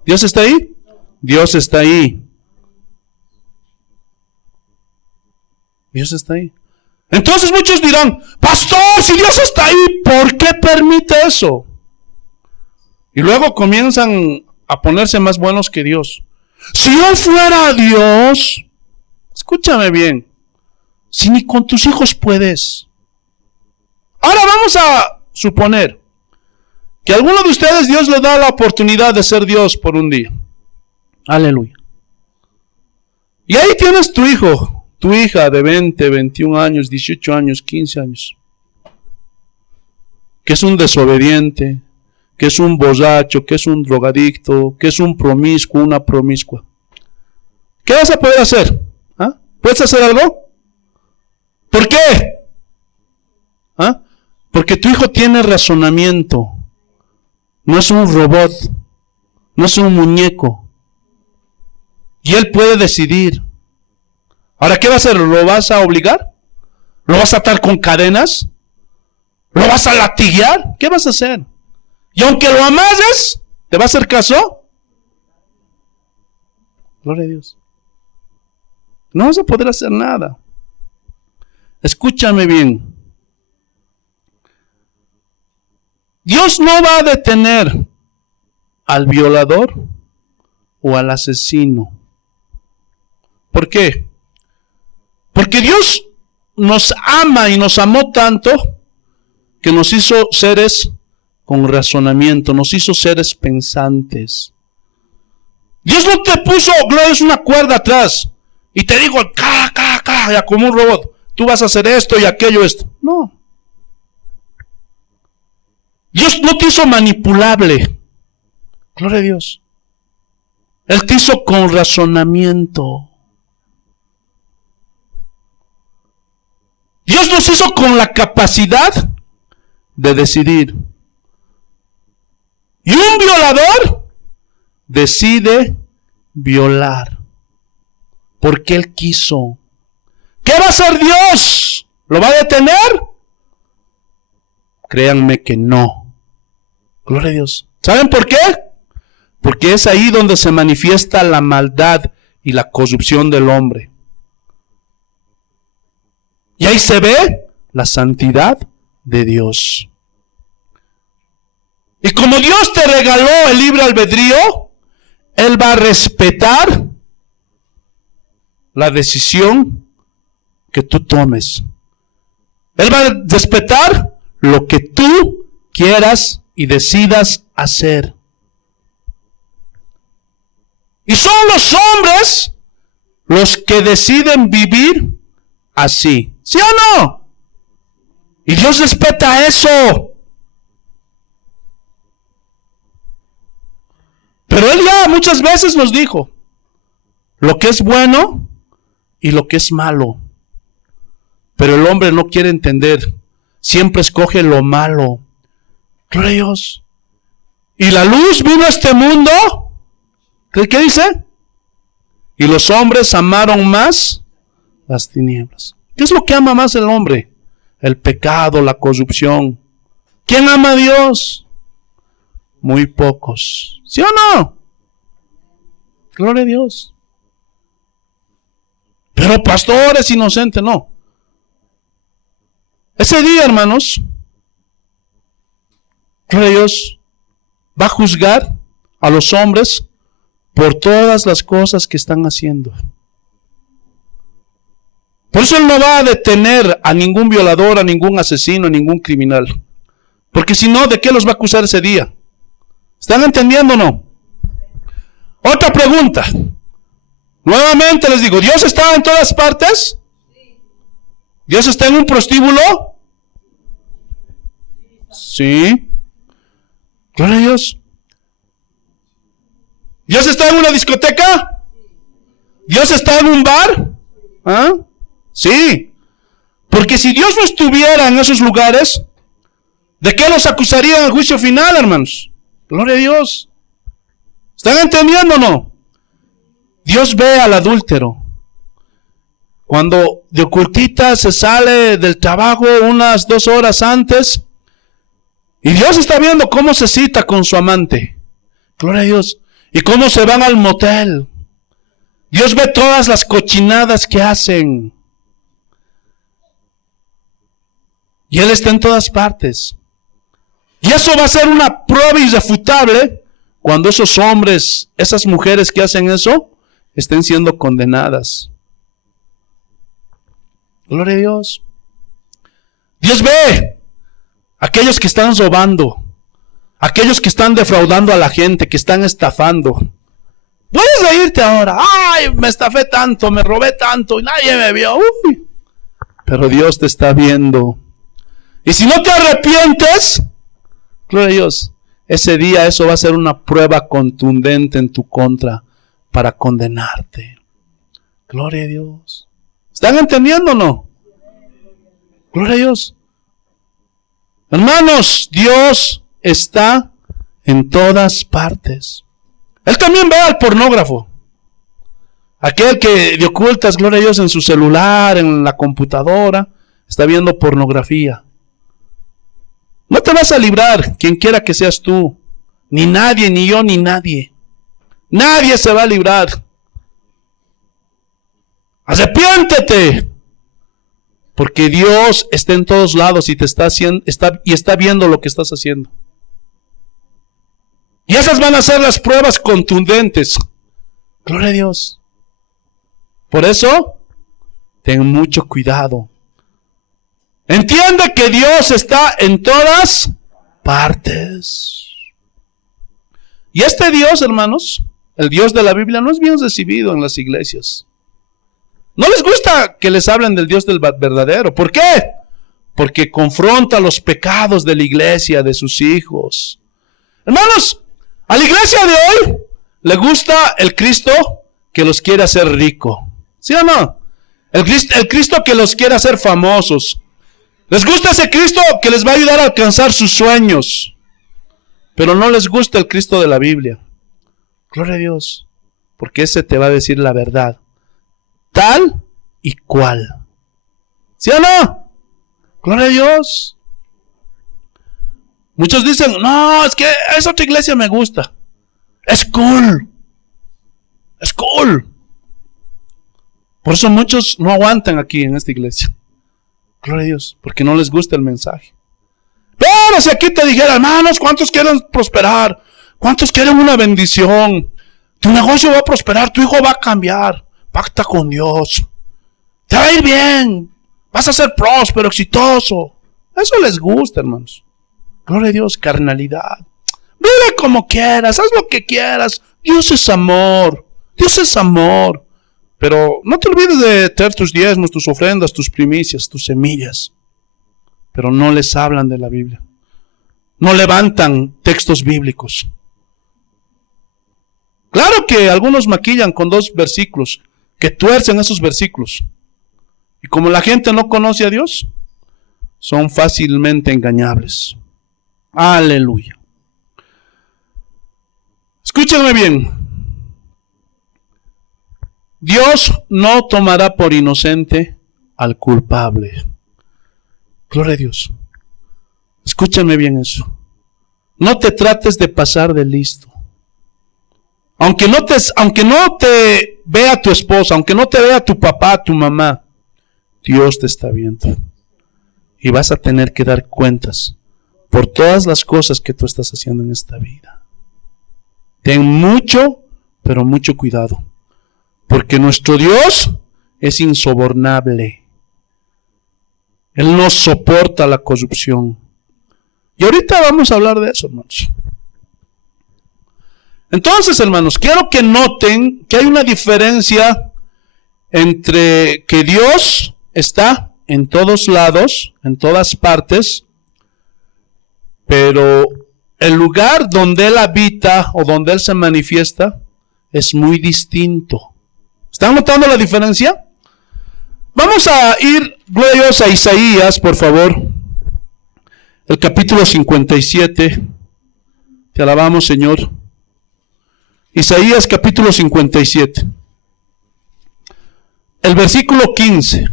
¿Dios está ahí? Dios está ahí. Dios está ahí. Entonces muchos dirán, pastor, si Dios está ahí, ¿por qué permite eso? Y luego comienzan a ponerse más buenos que Dios. Si yo fuera Dios, escúchame bien, si ni con tus hijos puedes. Ahora vamos a suponer que a alguno de ustedes Dios le da la oportunidad de ser Dios por un día. Aleluya. Y ahí tienes tu hijo, tu hija de 20, 21 años, 18 años, 15 años, que es un desobediente, que es un borracho, que es un drogadicto, que es un promiscuo, una promiscua. ¿Qué vas a poder hacer? ¿Ah? ¿Puedes hacer algo? ¿Por qué? ¿Ah? Porque tu hijo tiene razonamiento. No es un robot. No es un muñeco. Y él puede decidir. Ahora, ¿qué va a hacer? ¿Lo vas a obligar? ¿Lo vas a atar con cadenas? ¿Lo vas a latiguear? ¿Qué vas a hacer? Y aunque lo amases, ¿te va a hacer caso? Gloria a Dios. No vas a poder hacer nada. Escúchame bien. Dios no va a detener al violador o al asesino. ¿Por qué? Porque Dios nos ama y nos amó tanto que nos hizo seres con razonamiento, nos hizo seres pensantes. Dios no te puso, Gloria, es una cuerda atrás y te digo, ya como un robot, tú vas a hacer esto y aquello, esto. No. Dios no te hizo manipulable. Gloria a Dios. Él te hizo con razonamiento. Dios nos hizo con la capacidad de decidir. Y un violador decide violar porque él quiso. ¿Qué va a hacer Dios? ¿Lo va a detener? Créanme que no. Gloria a Dios. ¿Saben por qué? Porque es ahí donde se manifiesta la maldad y la corrupción del hombre. Y ahí se ve la santidad de Dios. Y como Dios te regaló el libre albedrío, Él va a respetar la decisión que tú tomes. Él va a respetar lo que tú quieras y decidas hacer. Y son los hombres los que deciden vivir así. ¿Sí o no? Y Dios respeta eso. Pero Él ya muchas veces nos dijo lo que es bueno y lo que es malo. Pero el hombre no quiere entender. Siempre escoge lo malo. Gloria a Dios. Y la luz vino a este mundo ¿Qué dice? Y los hombres amaron más las tinieblas. ¿Qué es lo que ama más el hombre? El pecado, la corrupción. ¿Quién ama a Dios? Muy pocos. ¿Sí o no? Gloria a Dios. Pero pastor es inocente, no. Ese día, hermanos, gloria a Dios, va a juzgar a los hombres por todas las cosas que están haciendo. Por eso Él no va a detener a ningún violador, a ningún asesino, a ningún criminal. Porque si no, ¿de qué los va a acusar ese día? ¿Están entendiendo o no? Otra pregunta. Nuevamente les digo, ¿Dios está en todas partes? ¿Dios está en un prostíbulo? Sí. Gloria a Dios. ¿Dios está en una discoteca? ¿Dios está en un bar? ¿Ah? Sí. Porque si Dios no estuviera en esos lugares, ¿de qué los acusarían en el juicio final, hermanos? Gloria a Dios. ¿Están entendiendo o no? Dios ve al adúltero. Cuando de ocultita se sale del trabajo unas 2 horas antes, y Dios está viendo cómo se cita con su amante. Gloria a Dios. Y cómo se van al motel. Dios ve todas las cochinadas que hacen. Y Él está en todas partes. Y eso va a ser una prueba irrefutable cuando esos hombres, esas mujeres que hacen eso, estén siendo condenadas. Gloria a Dios. Dios ve a aquellos que están robando, aquellos que están defraudando a la gente, que están estafando. Puedes reírte ahora. Ay, me estafé tanto, me robé tanto y nadie me vio. Uy. Pero Dios te está viendo. Y si no te arrepientes, gloria a Dios, ese día eso va a ser una prueba contundente en tu contra para condenarte. Gloria a Dios. ¿Están entendiendo o no? Gloria a Dios. Hermanos, Dios está en todas partes. Él también ve al pornógrafo. Aquel que de ocultas, gloria a Dios, en su celular, en la computadora, está viendo pornografía. No te vas a librar, quien quiera que seas tú. Ni nadie, ni yo, ni nadie. Nadie se va a librar. Arrepiéntete. Porque Dios está en todos lados y te está haciendo, está viendo lo que estás haciendo. Y esas van a ser las pruebas contundentes. Gloria a Dios. Por eso, ten mucho cuidado. Entiende que Dios está en todas partes. Y este Dios, hermanos, el Dios de la Biblia, no es bien recibido en las iglesias. No les gusta que les hablen del Dios del verdadero. ¿Por qué? Porque confronta los pecados de la iglesia, de sus hijos. Hermanos, a la iglesia de hoy le gusta el Cristo que los quiere hacer rico. ¿Sí o no? El Cristo que los quiere hacer famosos. Les gusta ese Cristo que les va a ayudar a alcanzar sus sueños. Pero no les gusta el Cristo de la Biblia. Gloria a Dios. Porque ese te va a decir la verdad. Tal y cual. ¿Sí o no? Gloria a Dios. Muchos dicen, no, es que esa otra iglesia me gusta. Es cool. Es cool. Por eso muchos no aguantan aquí en esta iglesia. Gloria a Dios, porque no les gusta el mensaje. Pero si aquí te dijera, hermanos, ¿cuántos quieren prosperar? ¿Cuántos quieren una bendición? Tu negocio va a prosperar, tu hijo va a cambiar. Pacta con Dios. Te va a ir bien. Vas a ser próspero, exitoso. Eso les gusta, hermanos. Gloria a Dios, carnalidad. Vive como quieras, haz lo que quieras. Dios es amor. Dios es amor. Pero no te olvides de traer tus diezmos, tus ofrendas, tus primicias, tus semillas. Pero no les hablan de la Biblia. No levantan textos bíblicos. Claro que algunos maquillan con 2 versículos, que tuercen esos versículos. Y como la gente no conoce a Dios, son fácilmente engañables. Aleluya. Escúchenme bien. Dios no tomará por inocente al culpable. Gloria a Dios. Escúchame bien eso. No te trates de pasar de listo. Aunque no te vea tu esposa, aunque no te vea tu papá, tu mamá, Dios te está viendo. Y vas a tener que dar cuentas por todas las cosas que tú estás haciendo en esta vida. Ten mucho, pero mucho cuidado. Porque nuestro Dios es insobornable. Él no soporta la corrupción. Y ahorita vamos a hablar de eso, hermanos. Entonces, hermanos, quiero que noten que hay una diferencia entre que Dios está en todos lados, en todas partes, pero el lugar donde Él habita o donde Él se manifiesta es muy distinto. ¿Están notando la diferencia? Vamos a ir, glorios, a Isaías, por favor. El capítulo 57. Te alabamos, Señor. Isaías capítulo 57. El versículo 15.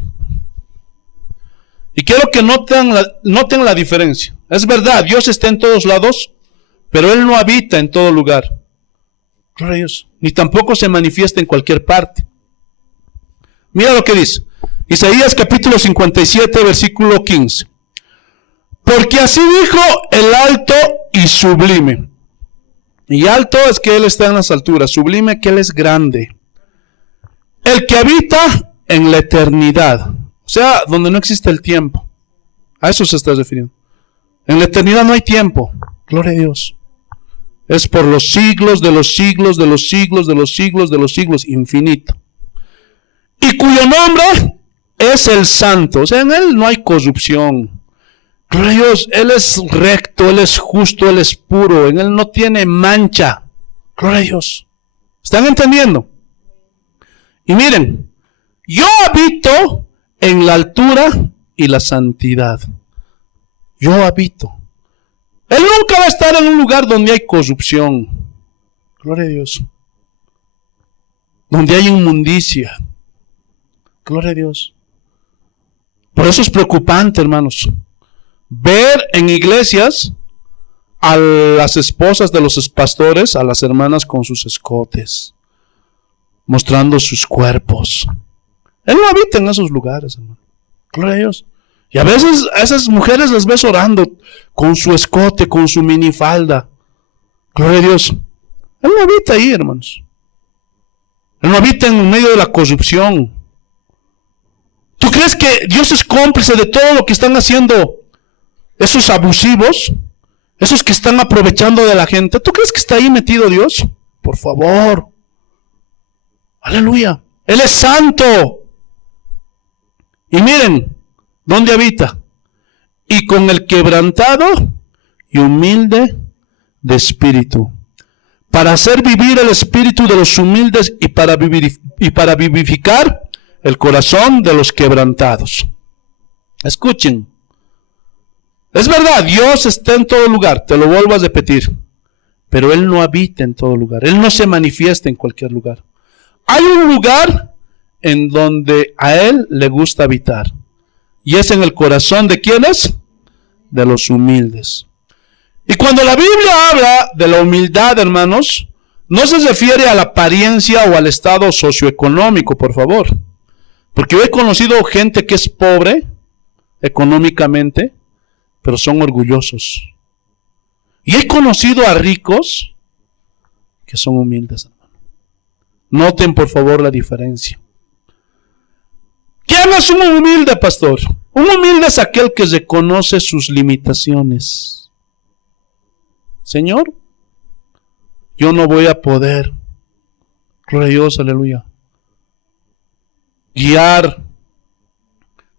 Y quiero que noten la diferencia. Es verdad, Dios está en todos lados, pero Él no habita en todo lugar. Gloria a Dios. Ni tampoco se manifiesta en cualquier parte. Mira lo que dice. Isaías capítulo 57, versículo 15. Porque así dijo el alto y sublime. Y alto es que Él está en las alturas, sublime que Él es grande. El que habita en la eternidad, o sea, donde no existe el tiempo. A eso se está refiriendo. En la eternidad no hay tiempo. Gloria a Dios. Es por los siglos de los siglos, de los siglos, de los siglos, de los siglos, infinito. Y cuyo nombre es el Santo. O sea, en Él no hay corrupción. Gloria a Dios, Él es recto, Él es justo, Él es puro, en Él no tiene mancha. Gloria a Dios. ¿Están entendiendo? Y miren, yo habito en la altura y la santidad. Yo habito. Él nunca va a estar en un lugar donde hay corrupción. Gloria a Dios. Donde hay inmundicia. Gloria a Dios. Por eso es preocupante, hermanos, ver en iglesias a las esposas de los pastores, a las hermanas con sus escotes, mostrando sus cuerpos. Él no habita en esos lugares, hermano. Gloria a Dios. Y a veces a esas mujeres las ves orando con su escote, con su minifalda. Gloria a Dios. Él no habita ahí, hermanos. Él no habita en medio de la corrupción. ¿Tú crees que Dios es cómplice de todo lo que están haciendo esos abusivos? Esos que están aprovechando de la gente. ¿Tú crees que está ahí metido Dios? Por favor. Aleluya. Él es santo. Y miren, ¿dónde habita? Y con el quebrantado y humilde de espíritu, para hacer vivir el espíritu de los humildes y para vivificar el corazón de los quebrantados. Escuchen. Es verdad, Dios está en todo lugar, te lo vuelvo a repetir, pero Él no habita en todo lugar, Él no se manifiesta en cualquier lugar. Hay un lugar en donde a Él le gusta habitar, y es en el corazón de ¿quiénes? De los humildes. Y cuando la Biblia habla de la humildad, hermanos, no se refiere a la apariencia o al estado socioeconómico, por favor, porque yo he conocido gente que es pobre económicamente, pero son orgullosos. Y he conocido a ricos que son humildes, hermano. Noten por favor la diferencia. ¿Quién es un humilde, pastor? Un humilde es aquel que reconoce sus limitaciones. Señor, yo no voy a poder, gloria a Dios, aleluya, guiar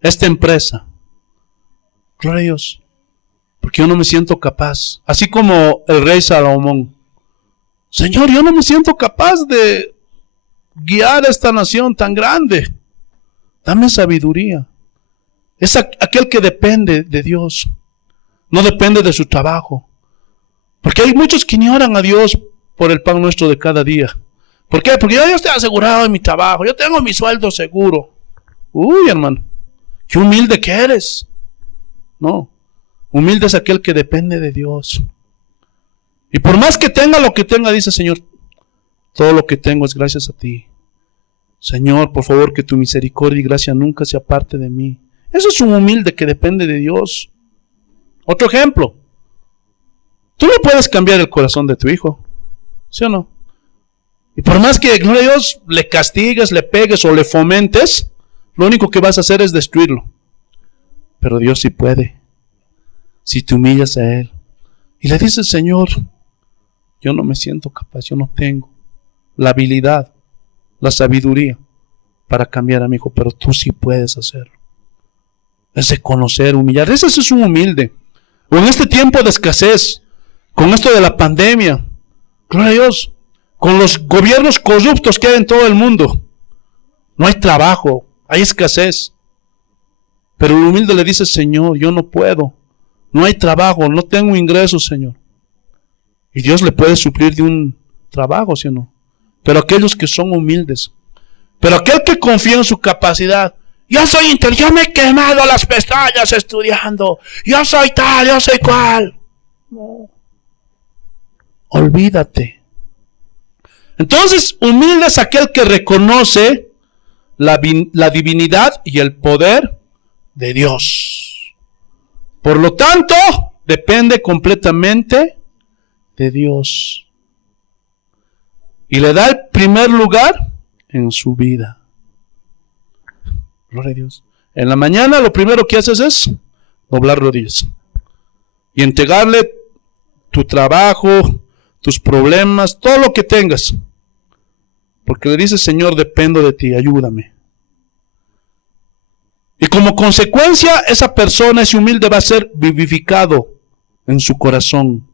esta empresa. Gloria a Dios. Porque yo no me siento capaz. Así como el rey Salomón. Señor, yo no me siento capaz de guiar a esta nación tan grande. Dame sabiduría. Es aquel que depende de Dios. No depende de su trabajo. Porque hay muchos que ignoran a Dios por el pan nuestro de cada día. ¿Por qué? Porque yo estoy asegurado en mi trabajo, yo tengo mi sueldo seguro. Uy, hermano, qué humilde que eres. No, humilde es aquel que depende de Dios. Y por más que tenga lo que tenga, dice Señor, todo lo que tengo es gracias a ti. Señor, por favor, que tu misericordia y gracia nunca se aparte de mí. Eso es un humilde que depende de Dios. Otro ejemplo. Tú no puedes cambiar el corazón de tu hijo, ¿sí o no? Y por más que, gloria a Dios, le castigues, le pegues o le fomentes, lo único que vas a hacer es destruirlo. Pero Dios sí puede. Si te humillas a Él y le dices, Señor, yo no me siento capaz, yo no tengo la habilidad, la sabiduría para cambiar a mi hijo, pero tú sí puedes hacerlo. Es de conocer, humillar. Ese es un humilde. O en este tiempo de escasez, con esto de la pandemia, gloria a Dios, con los gobiernos corruptos que hay en todo el mundo, no hay trabajo, hay escasez. Pero el humilde le dice, Señor, yo no puedo, no hay trabajo, no tengo ingresos, Señor. Y Dios le puede suplir de un trabajo, ¿sí o no? Pero aquellos que son humildes, pero aquel que confía en su capacidad, yo soy inteligente, yo me he quemado las pestañas estudiando, yo soy tal, yo soy cual. No. Olvídate. Entonces, humilde es aquel que reconoce la divinidad y el poder de Dios. Por lo tanto, depende completamente de Dios. Y le da el primer lugar en su vida. Gloria a Dios. En la mañana lo primero que haces es doblar rodillas y entregarle tu trabajo, tus problemas, todo lo que tengas. Porque le dices, Señor, dependo de ti, ayúdame. Y como consecuencia, esa persona, ese humilde, va a ser vivificado en su corazón.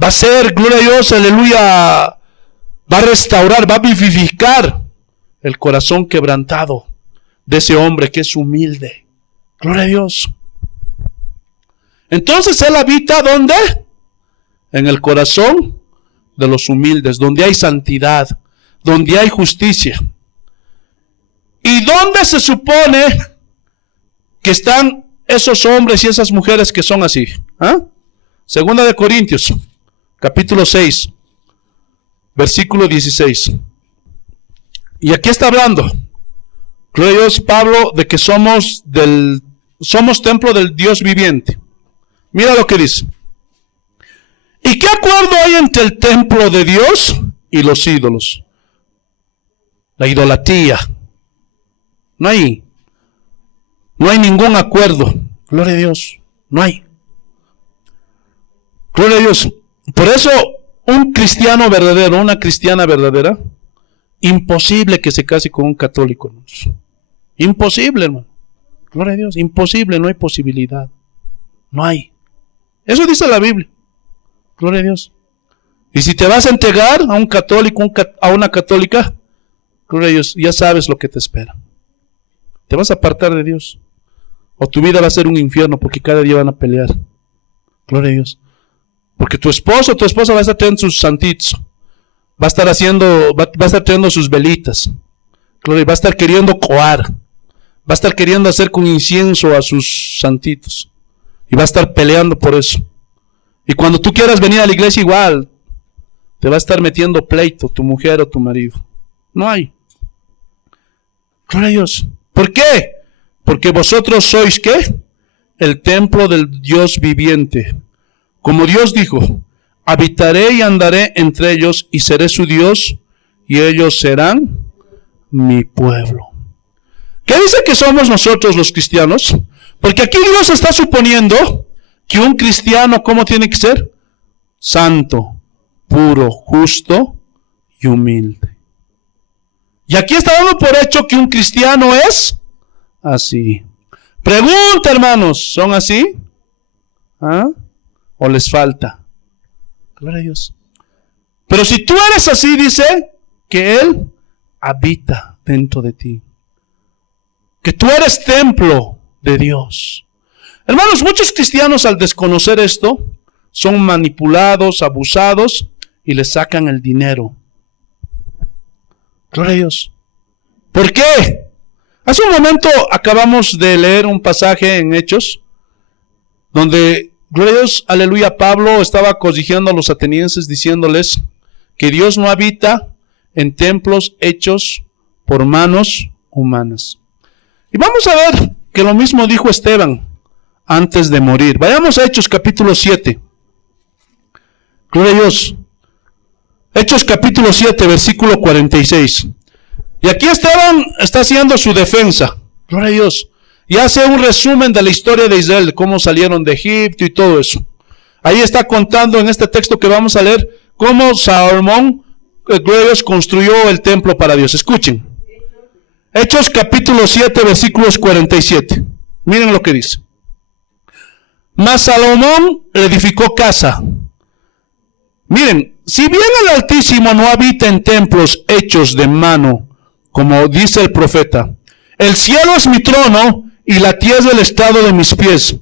Va a ser, gloria a Dios, aleluya, va a restaurar, va a vivificar el corazón quebrantado de ese hombre que es humilde. Gloria a Dios. Entonces él habita, ¿dónde? En el corazón de los humildes, donde hay santidad, donde hay justicia. ¿Y dónde se supone que están esos hombres y esas mujeres que son así? ¿Ah? Segunda de Corintios, capítulo 6, versículo 16. Y aquí está hablando, gloria a Dios, Pablo, de que somos templo del Dios viviente. Mira lo que dice. ¿Y qué acuerdo hay entre el templo de Dios y los ídolos? La idolatría. No hay ningún acuerdo. Gloria a Dios. No hay. Gloria a Dios. Por eso, un cristiano verdadero, una cristiana verdadera, imposible que se case con un católico, hermanos. Imposible, hermano. Gloria a Dios. Imposible, no hay posibilidad. No hay. Eso dice la Biblia. Gloria a Dios. Y si te vas a entregar a un católico, a una católica, gloria a Dios, ya sabes lo que te espera. Te vas a apartar de Dios. O tu vida va a ser un infierno porque cada día van a pelear. Gloria a Dios. Porque tu esposo o tu esposa va a estar trayendo sus santitos. Va a estar trayendo sus velitas. Gloria, va a estar queriendo coar. Va a estar queriendo hacer con incienso a sus santitos. Y va a estar peleando por eso. Y cuando tú quieras venir a la iglesia igual, te va a estar metiendo pleito tu mujer o tu marido. No hay. Gloria a Dios. ¿Por qué? Porque vosotros sois, ¿qué? El templo del Dios viviente. Como Dios dijo, habitaré y andaré entre ellos y seré su Dios y ellos serán mi pueblo. ¿Qué dice que somos nosotros los cristianos? Porque aquí Dios está suponiendo que un cristiano, ¿cómo tiene que ser? Santo, puro, justo y humilde. Y aquí está dando por hecho que un cristiano es así. Pregunta, hermanos, ¿son así? ¿Ah? ¿O les falta? Gloria a Dios. Pero si tú eres así, dice que Él habita dentro de ti. Que tú eres templo de Dios. Hermanos, muchos cristianos al desconocer esto, son manipulados, abusados y les sacan el dinero. Gloria a Dios. ¿Por qué? Hace un momento acabamos de leer un pasaje en Hechos, donde, gloria a Dios, aleluya, Pablo estaba corrigiendo a los atenienses diciéndoles que Dios no habita en templos hechos por manos humanas. Y vamos a ver que lo mismo dijo Esteban antes de morir. Vayamos a Hechos capítulo 7. Gloria a Dios. Hechos capítulo 7, versículo 46. Y aquí Esteban está haciendo su defensa. Gloria a Dios. Y hace un resumen de la historia de Israel, de cómo salieron de Egipto y todo eso. Ahí está contando en este texto que vamos a leer cómo Salomón, gloria a Dios, construyó el templo para Dios. Escuchen. Hechos capítulo 7, versículos 47. Miren lo que dice. Mas Salomón le edificó casa. Miren, si bien el Altísimo no habita en templos hechos de mano, como dice el profeta, el cielo es mi trono y la tierra el estrado de mis pies.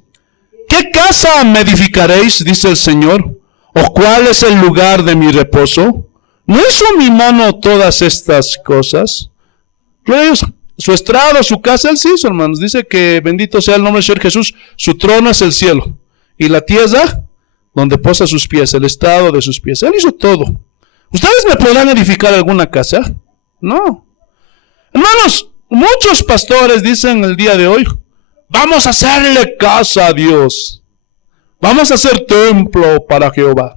¿Qué casa me edificaréis? Dice el Señor. ¿O cuál es el lugar de mi reposo? ¿No hizo mi mano todas estas cosas? Gloria a Dios. Su estrado, su casa, él sí hizo, hermanos. Dice que bendito sea el nombre del Señor Jesús. Su trono es el cielo. Y la tierra, donde posa sus pies, el estrado de sus pies. Él hizo todo. ¿Ustedes me podrán edificar alguna casa? No. Hermanos, muchos pastores dicen el día de hoy, vamos a hacerle casa a Dios. Vamos a hacer templo para Jehová.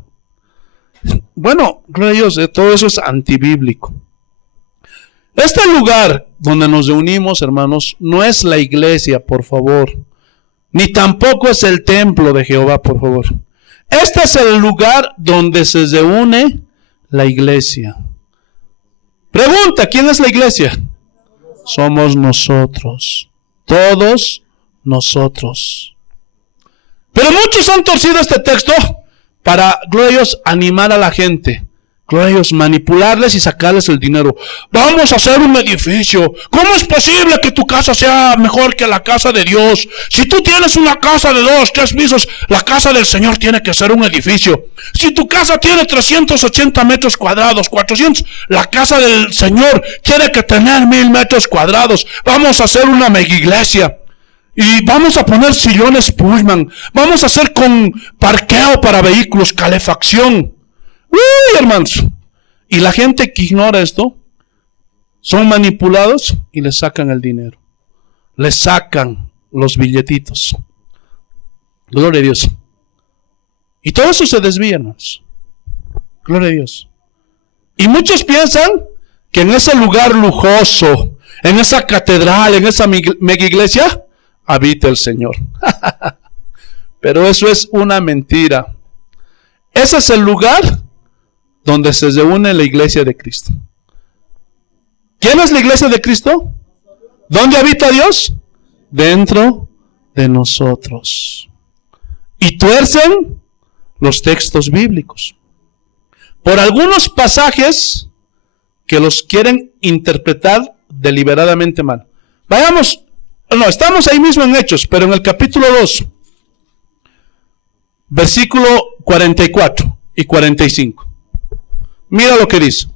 Bueno, gloria a Dios, todo eso es antibíblico. Este lugar donde nos reunimos, hermanos, no es la iglesia, por favor. Ni tampoco es el templo de Jehová, por favor. Este es el lugar donde se reúne la iglesia. Pregunta, ¿quién es la iglesia? Somos nosotros. Todos nosotros. Pero muchos han torcido este texto para, gloria a Dios, animar a la gente. Gloria a Dios, manipularles y sacarles el dinero. Vamos a hacer un edificio. ¿Cómo es posible que tu casa sea mejor que la casa de Dios? Si tú tienes una casa de 2, 3 pisos, la casa del Señor tiene que ser un edificio. Si tu casa tiene 380 metros cuadrados, 400, la casa del Señor tiene que tener 1000 metros cuadrados. Vamos a hacer una mega iglesia. Y vamos a poner sillones Pullman. Vamos a hacer con parqueo para vehículos, calefacción. ¡Uy, hermanos! Y la gente que ignora esto, son manipulados y les sacan el dinero. Les sacan los billetitos. Gloria a Dios. Y todo eso se desvía, hermanos. Gloria a Dios. Y muchos piensan que en ese lugar lujoso, en esa catedral, en esa mega iglesia, habita el Señor. Pero eso es una mentira. Ese es el lugar donde se reúne la iglesia de Cristo. ¿Quién es la iglesia de Cristo? ¿Dónde habita Dios? Dentro de nosotros. Y tuercen los textos bíblicos por algunos pasajes que los quieren interpretar deliberadamente mal. Vayamos, no, estamos ahí mismo en Hechos, pero en el capítulo 2, versículo 44 y 45. Mira lo que dice.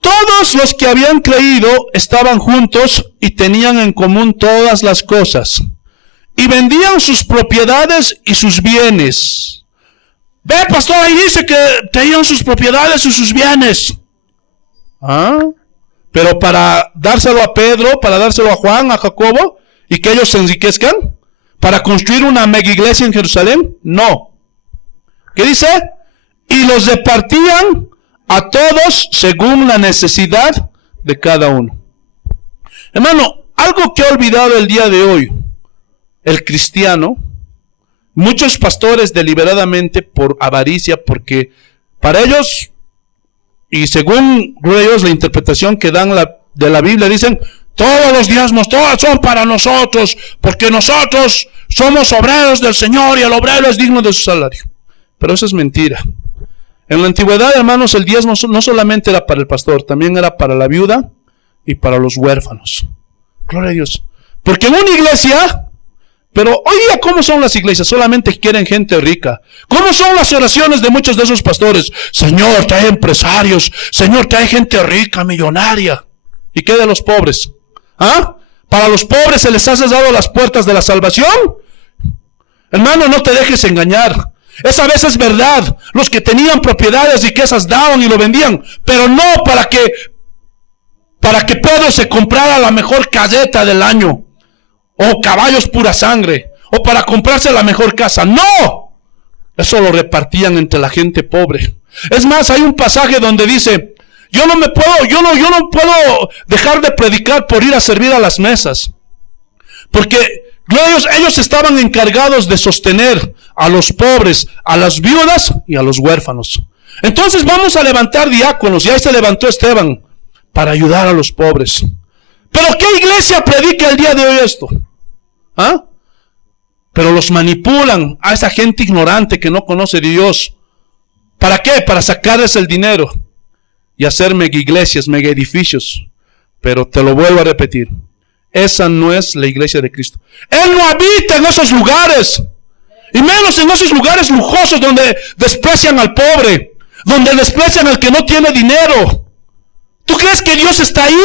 Todos los que habían creído estaban juntos y tenían en común todas las cosas. Y vendían sus propiedades y sus bienes. Ve, pastor, ahí dice que tenían sus propiedades y sus bienes. ¿Ah? Pero para dárselo a Pedro, para dárselo a Juan, a Jacobo, y que ellos se enriquezcan, para construir una mega iglesia en Jerusalén, no. ¿Qué dice? Y los repartían a todos según la necesidad de cada uno. Hermano, algo que he olvidado el día de hoy, el cristiano, muchos pastores deliberadamente por avaricia, porque para ellos, y según ellos la interpretación que dan de la Biblia, dicen, todos los diezmos, todos son para nosotros, porque nosotros somos obreros del Señor y el obrero es digno de su salario. Pero eso es mentira. En la antigüedad, hermanos, el diezmo no solamente era para el pastor, también era para la viuda y para los huérfanos. Gloria a Dios. Porque en una iglesia Pero hoy día, ¿cómo son las iglesias? Solamente quieren gente rica. ¿Cómo son las oraciones de muchos de esos pastores? Señor, trae empresarios. Señor, trae gente rica, millonaria. ¿Y qué de los pobres? ¿Ah? ¿Para los pobres se les ha dado las puertas de la salvación? Hermano, no te dejes engañar. Es a veces verdad. Los que tenían propiedades, riquezas, daban y lo vendían. Pero no para que Pedro se comprara la mejor caseta del año. O caballos pura sangre. O para comprarse la mejor casa. ¡No! Eso lo repartían entre la gente pobre. Es más, hay un pasaje donde dice, yo no puedo dejar de predicar por ir a servir a las mesas. Porque ellos estaban encargados de sostener a los pobres, a las viudas y a los huérfanos. Entonces vamos a levantar diáconos, y ahí se levantó Esteban para ayudar a los pobres. Pero ¿qué iglesia predica el día de hoy esto? ¿Ah? Pero los manipulan a esa gente ignorante que no conoce de Dios. ¿Para qué? Para sacarles el dinero y hacer mega iglesias, mega edificios. Pero te lo vuelvo a repetir, esa no es la iglesia de Cristo. Él no habita en esos lugares, y menos en esos lugares lujosos donde desprecian al pobre, donde desprecian al que no tiene dinero. ¿Tú crees que Dios está ahí?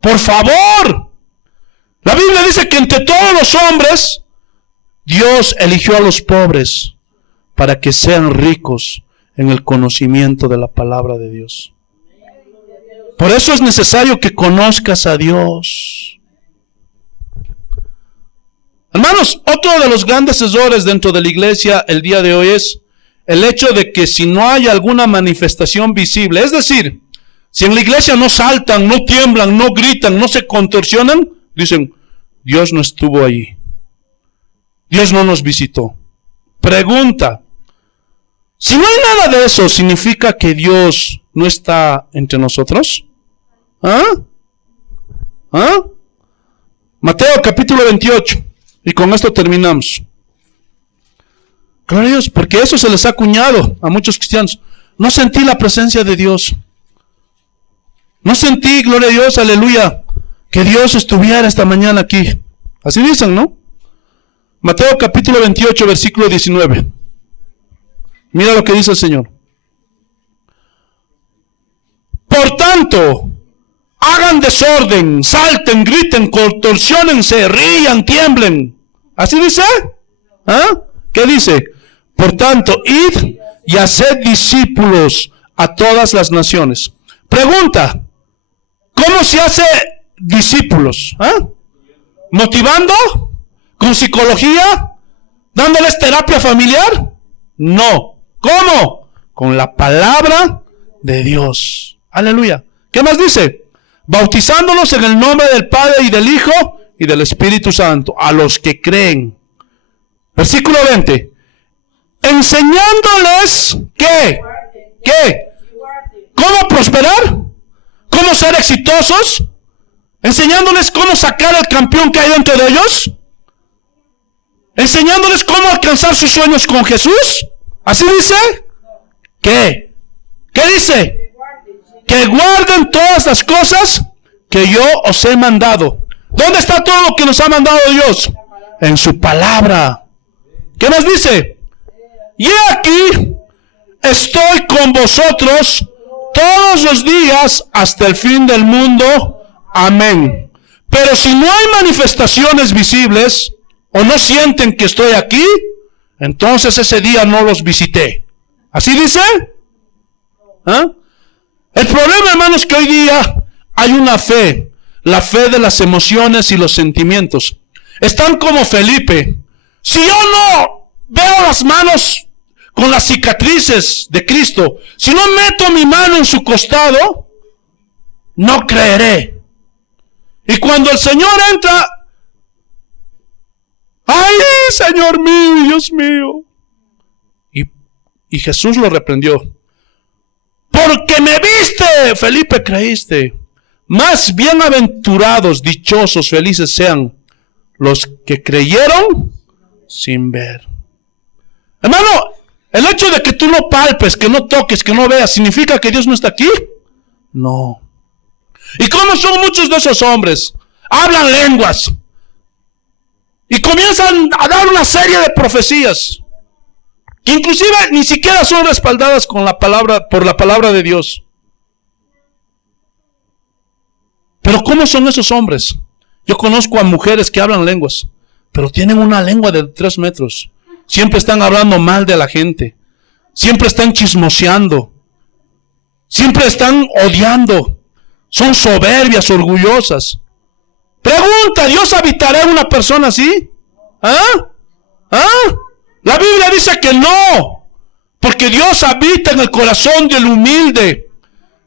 Por favor. La Biblia dice que entre todos los hombres Dios eligió a los pobres para que sean ricos en el conocimiento de la palabra de Dios. Por eso es necesario que conozcas a Dios. Hermanos, otro de los grandes errores dentro de la iglesia el día de hoy es el hecho de que si no hay alguna manifestación visible, es decir, si en la iglesia no saltan, no tiemblan, no gritan, no se contorsionan, dicen, Dios no estuvo allí. Dios no nos visitó. Pregunta, si no hay nada de eso, ¿significa que Dios no está entre nosotros? ¿Ah? ¿Ah? Mateo capítulo 28. Y con esto terminamos. Gloria a Dios, porque eso se les ha acuñado a muchos cristianos. No sentí la presencia de Dios. No sentí, gloria a Dios, aleluya, que Dios estuviera esta mañana aquí. Así dicen, ¿no? Mateo capítulo 28, versículo 19. Mira lo que dice el Señor. Por tanto, hagan desorden, salten, griten, contorsionense, rían, tiemblen. ¿Así dice? ¿Ah? ¿Qué dice? Por tanto, id y haced discípulos a todas las naciones. Pregunta, ¿cómo se hace discípulos? ¿Ah? ¿Motivando? ¿Con psicología? ¿Dándoles terapia familiar? No. ¿Cómo? Con la palabra de Dios. Aleluya. ¿Qué más dice? Bautizándolos en el nombre del Padre y del Hijo y del Espíritu Santo, a los que creen. Versículo 20. Enseñándoles ¿qué? ¿Qué? ¿Cómo prosperar? ¿Cómo ser exitosos? Enseñándoles cómo sacar al campeón que hay dentro de ellos. Enseñándoles cómo alcanzar sus sueños con Jesús. ¿Así dice? ¿Qué? ¿Qué dice? Que guarden todas las cosas que yo os he mandado. ¿Dónde está todo lo que nos ha mandado Dios? En su palabra. ¿Qué más dice? Y aquí estoy con vosotros todos los días hasta el fin del mundo. Amén. Pero si no hay manifestaciones visibles o no sienten que estoy aquí, entonces ese día no los visité. ¿Así dice? ¿Ah? El problema, hermanos, es que hoy día hay una fe, la fe de las emociones y los sentimientos. Están como Felipe. Si yo no veo las manos con las cicatrices de Cristo, si no meto mi mano en su costado, no creeré. Y cuando el Señor entra, ¡ay, Señor mío, Dios mío! Y Jesús lo reprendió. Porque me viste, Felipe, creíste. Más bienaventurados, dichosos, felices sean los que creyeron sin ver. Hermano, el hecho de que tú no palpes, que no toques, que no veas, ¿significa que Dios no está aquí? No. ¿Y cómo son muchos de esos hombres? Hablan lenguas. Y comienzan a dar una serie de profecías que inclusive ni siquiera son respaldadas con la palabra, por la palabra de Dios. Pero ¿cómo son esos hombres? Yo conozco a mujeres que hablan lenguas, pero tienen una lengua de 3 metros. Siempre están hablando mal de la gente. Siempre están chismoseando. Siempre están odiando. Son soberbias, orgullosas. Pregunta, ¿Dios habitará en una persona así? ¿Ah? La Biblia dice que no. Porque Dios habita en el corazón del humilde.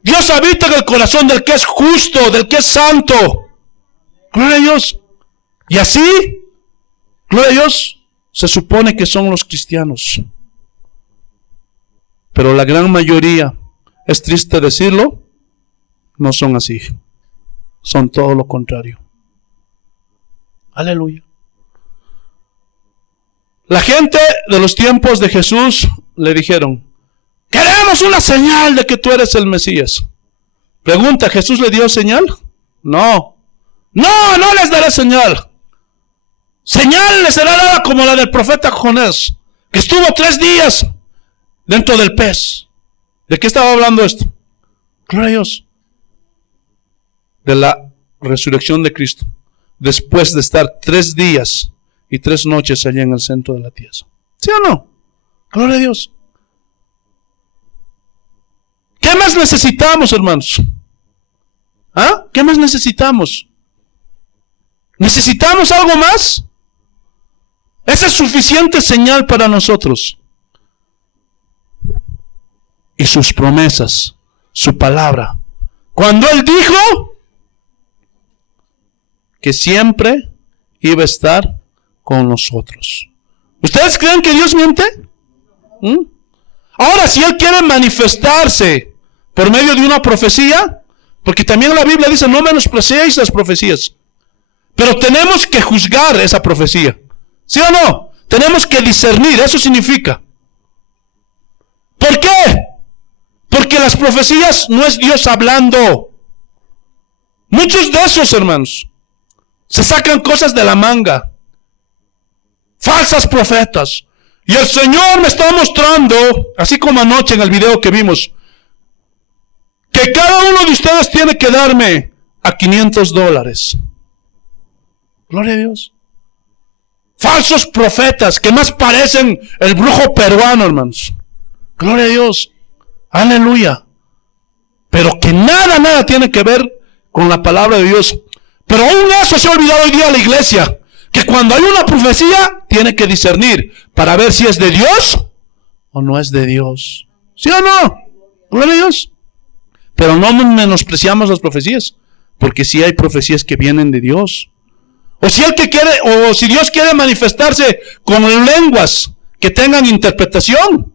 Dios habita en el corazón del que es justo, del que es santo. Gloria a Dios. Y así, gloria a Dios, se supone que son los cristianos. Pero la gran mayoría, es triste decirlo, no son así. Son todo lo contrario. Aleluya. La gente de los tiempos de Jesús le dijeron: queremos una señal de que tú eres el Mesías. Pregunta, ¿Jesús le dio señal? No les daré señal. Señal les será dada como la del profeta Jonás, que estuvo 3 días dentro del pez. ¿De qué estaba hablando esto? Gloria a Dios. De la resurrección de Cristo, después de estar 3 días y 3 noches allá en el centro de la tierra. ¿Sí o no? Gloria a Dios. ¿Qué más necesitamos, hermanos? ¿Ah? ¿Qué más necesitamos? ¿Necesitamos algo más? Esa es suficiente señal para nosotros. Y sus promesas, su palabra. Cuando Él dijo que siempre iba a estar con nosotros. ¿Ustedes creen que Dios miente? Ahora, si Él quiere manifestarse por medio de una profecía, porque también la Biblia dice: no menospreciéis las profecías. Pero tenemos que juzgar esa profecía. ¿Sí o no? Tenemos que discernir, eso significa. ¿Por qué? Porque las profecías no es Dios hablando. Muchos de esos, hermanos, se sacan cosas de la manga. Falsas profetas. Y el Señor me está mostrando, así como anoche en el video que vimos, que cada uno de ustedes tiene que darme a $500. Gloria a Dios. Falsos profetas que más parecen el brujo peruano, hermanos. Gloria a Dios. Aleluya. Pero que nada tiene que ver con la palabra de Dios. Pero aún eso se ha olvidado hoy día la iglesia. Que cuando hay una profecía, tiene que discernir para ver si es de Dios o no es de Dios. ¿Sí o no? Gloria a Dios. Pero no menospreciamos las profecías, porque sí hay profecías que vienen de Dios. O si Dios quiere manifestarse con lenguas que tengan interpretación.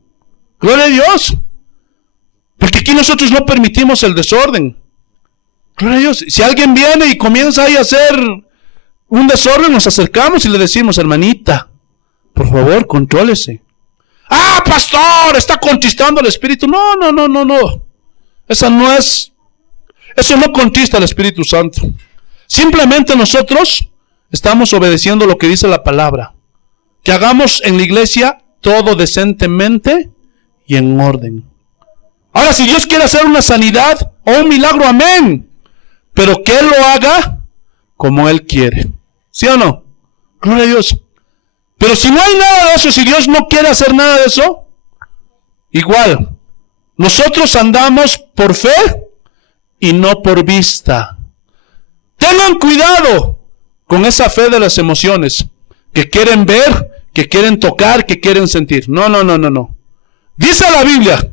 Gloria a Dios. Porque aquí nosotros no permitimos el desorden. Gloria a Dios. Si alguien viene y comienza ahí a hacer un desorden, nos acercamos y le decimos: hermanita, por favor, contrólese. Ah, pastor, está contristando al Espíritu. No. Eso no contrista al Espíritu Santo. Simplemente nosotros estamos obedeciendo lo que dice la palabra. Que hagamos en la iglesia todo decentemente y en orden. Ahora, si Dios quiere hacer una sanidad o un milagro, amén. Pero que Él lo haga como Él quiere. ¿Sí o no? Gloria a Dios. Pero si no hay nada de eso, si Dios no quiere hacer nada de eso, igual, nosotros andamos por fe y no por vista. Tengan cuidado con esa fe de las emociones, que quieren ver, que quieren tocar, que quieren sentir. No. Dice la Biblia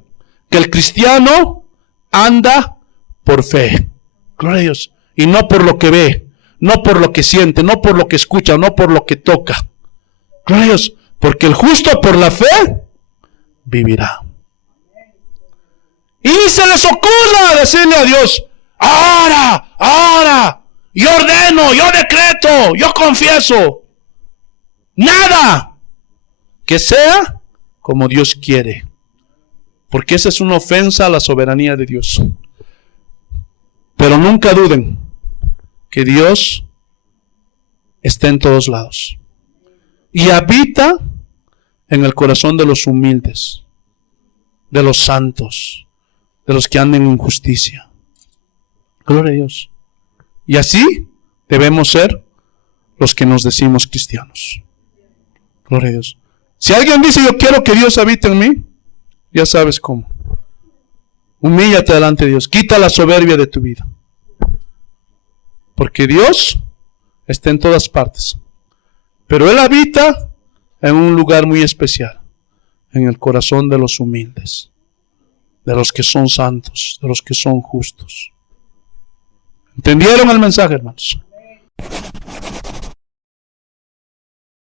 que el cristiano anda por fe. Gloria a Dios. Y no por lo que ve, no por lo que siente, no por lo que escucha, no por lo que toca. Gloria a Dios. Porque el justo por la fe vivirá. Y ni se les ocurra decirle a Dios: ahora, yo ordeno, yo decreto, yo confieso. Nada. Que sea como Dios quiere. Porque esa es una ofensa a la soberanía de Dios. Pero nunca duden que Dios está en todos lados. y habita en el corazón de los humildes, de los santos, de los que andan en justicia. Gloria a Dios. Y así debemos ser los que nos decimos cristianos. Gloria a Dios. Si alguien dice, yo quiero que Dios habite en mí, ya sabes cómo. Humíllate delante de Dios. Quita la soberbia de tu vida. Porque Dios está en todas partes. Pero Él habita en un lugar muy especial. En el corazón de los humildes. De los que son santos. De los que son justos. ¿Entendieron el mensaje, hermanos?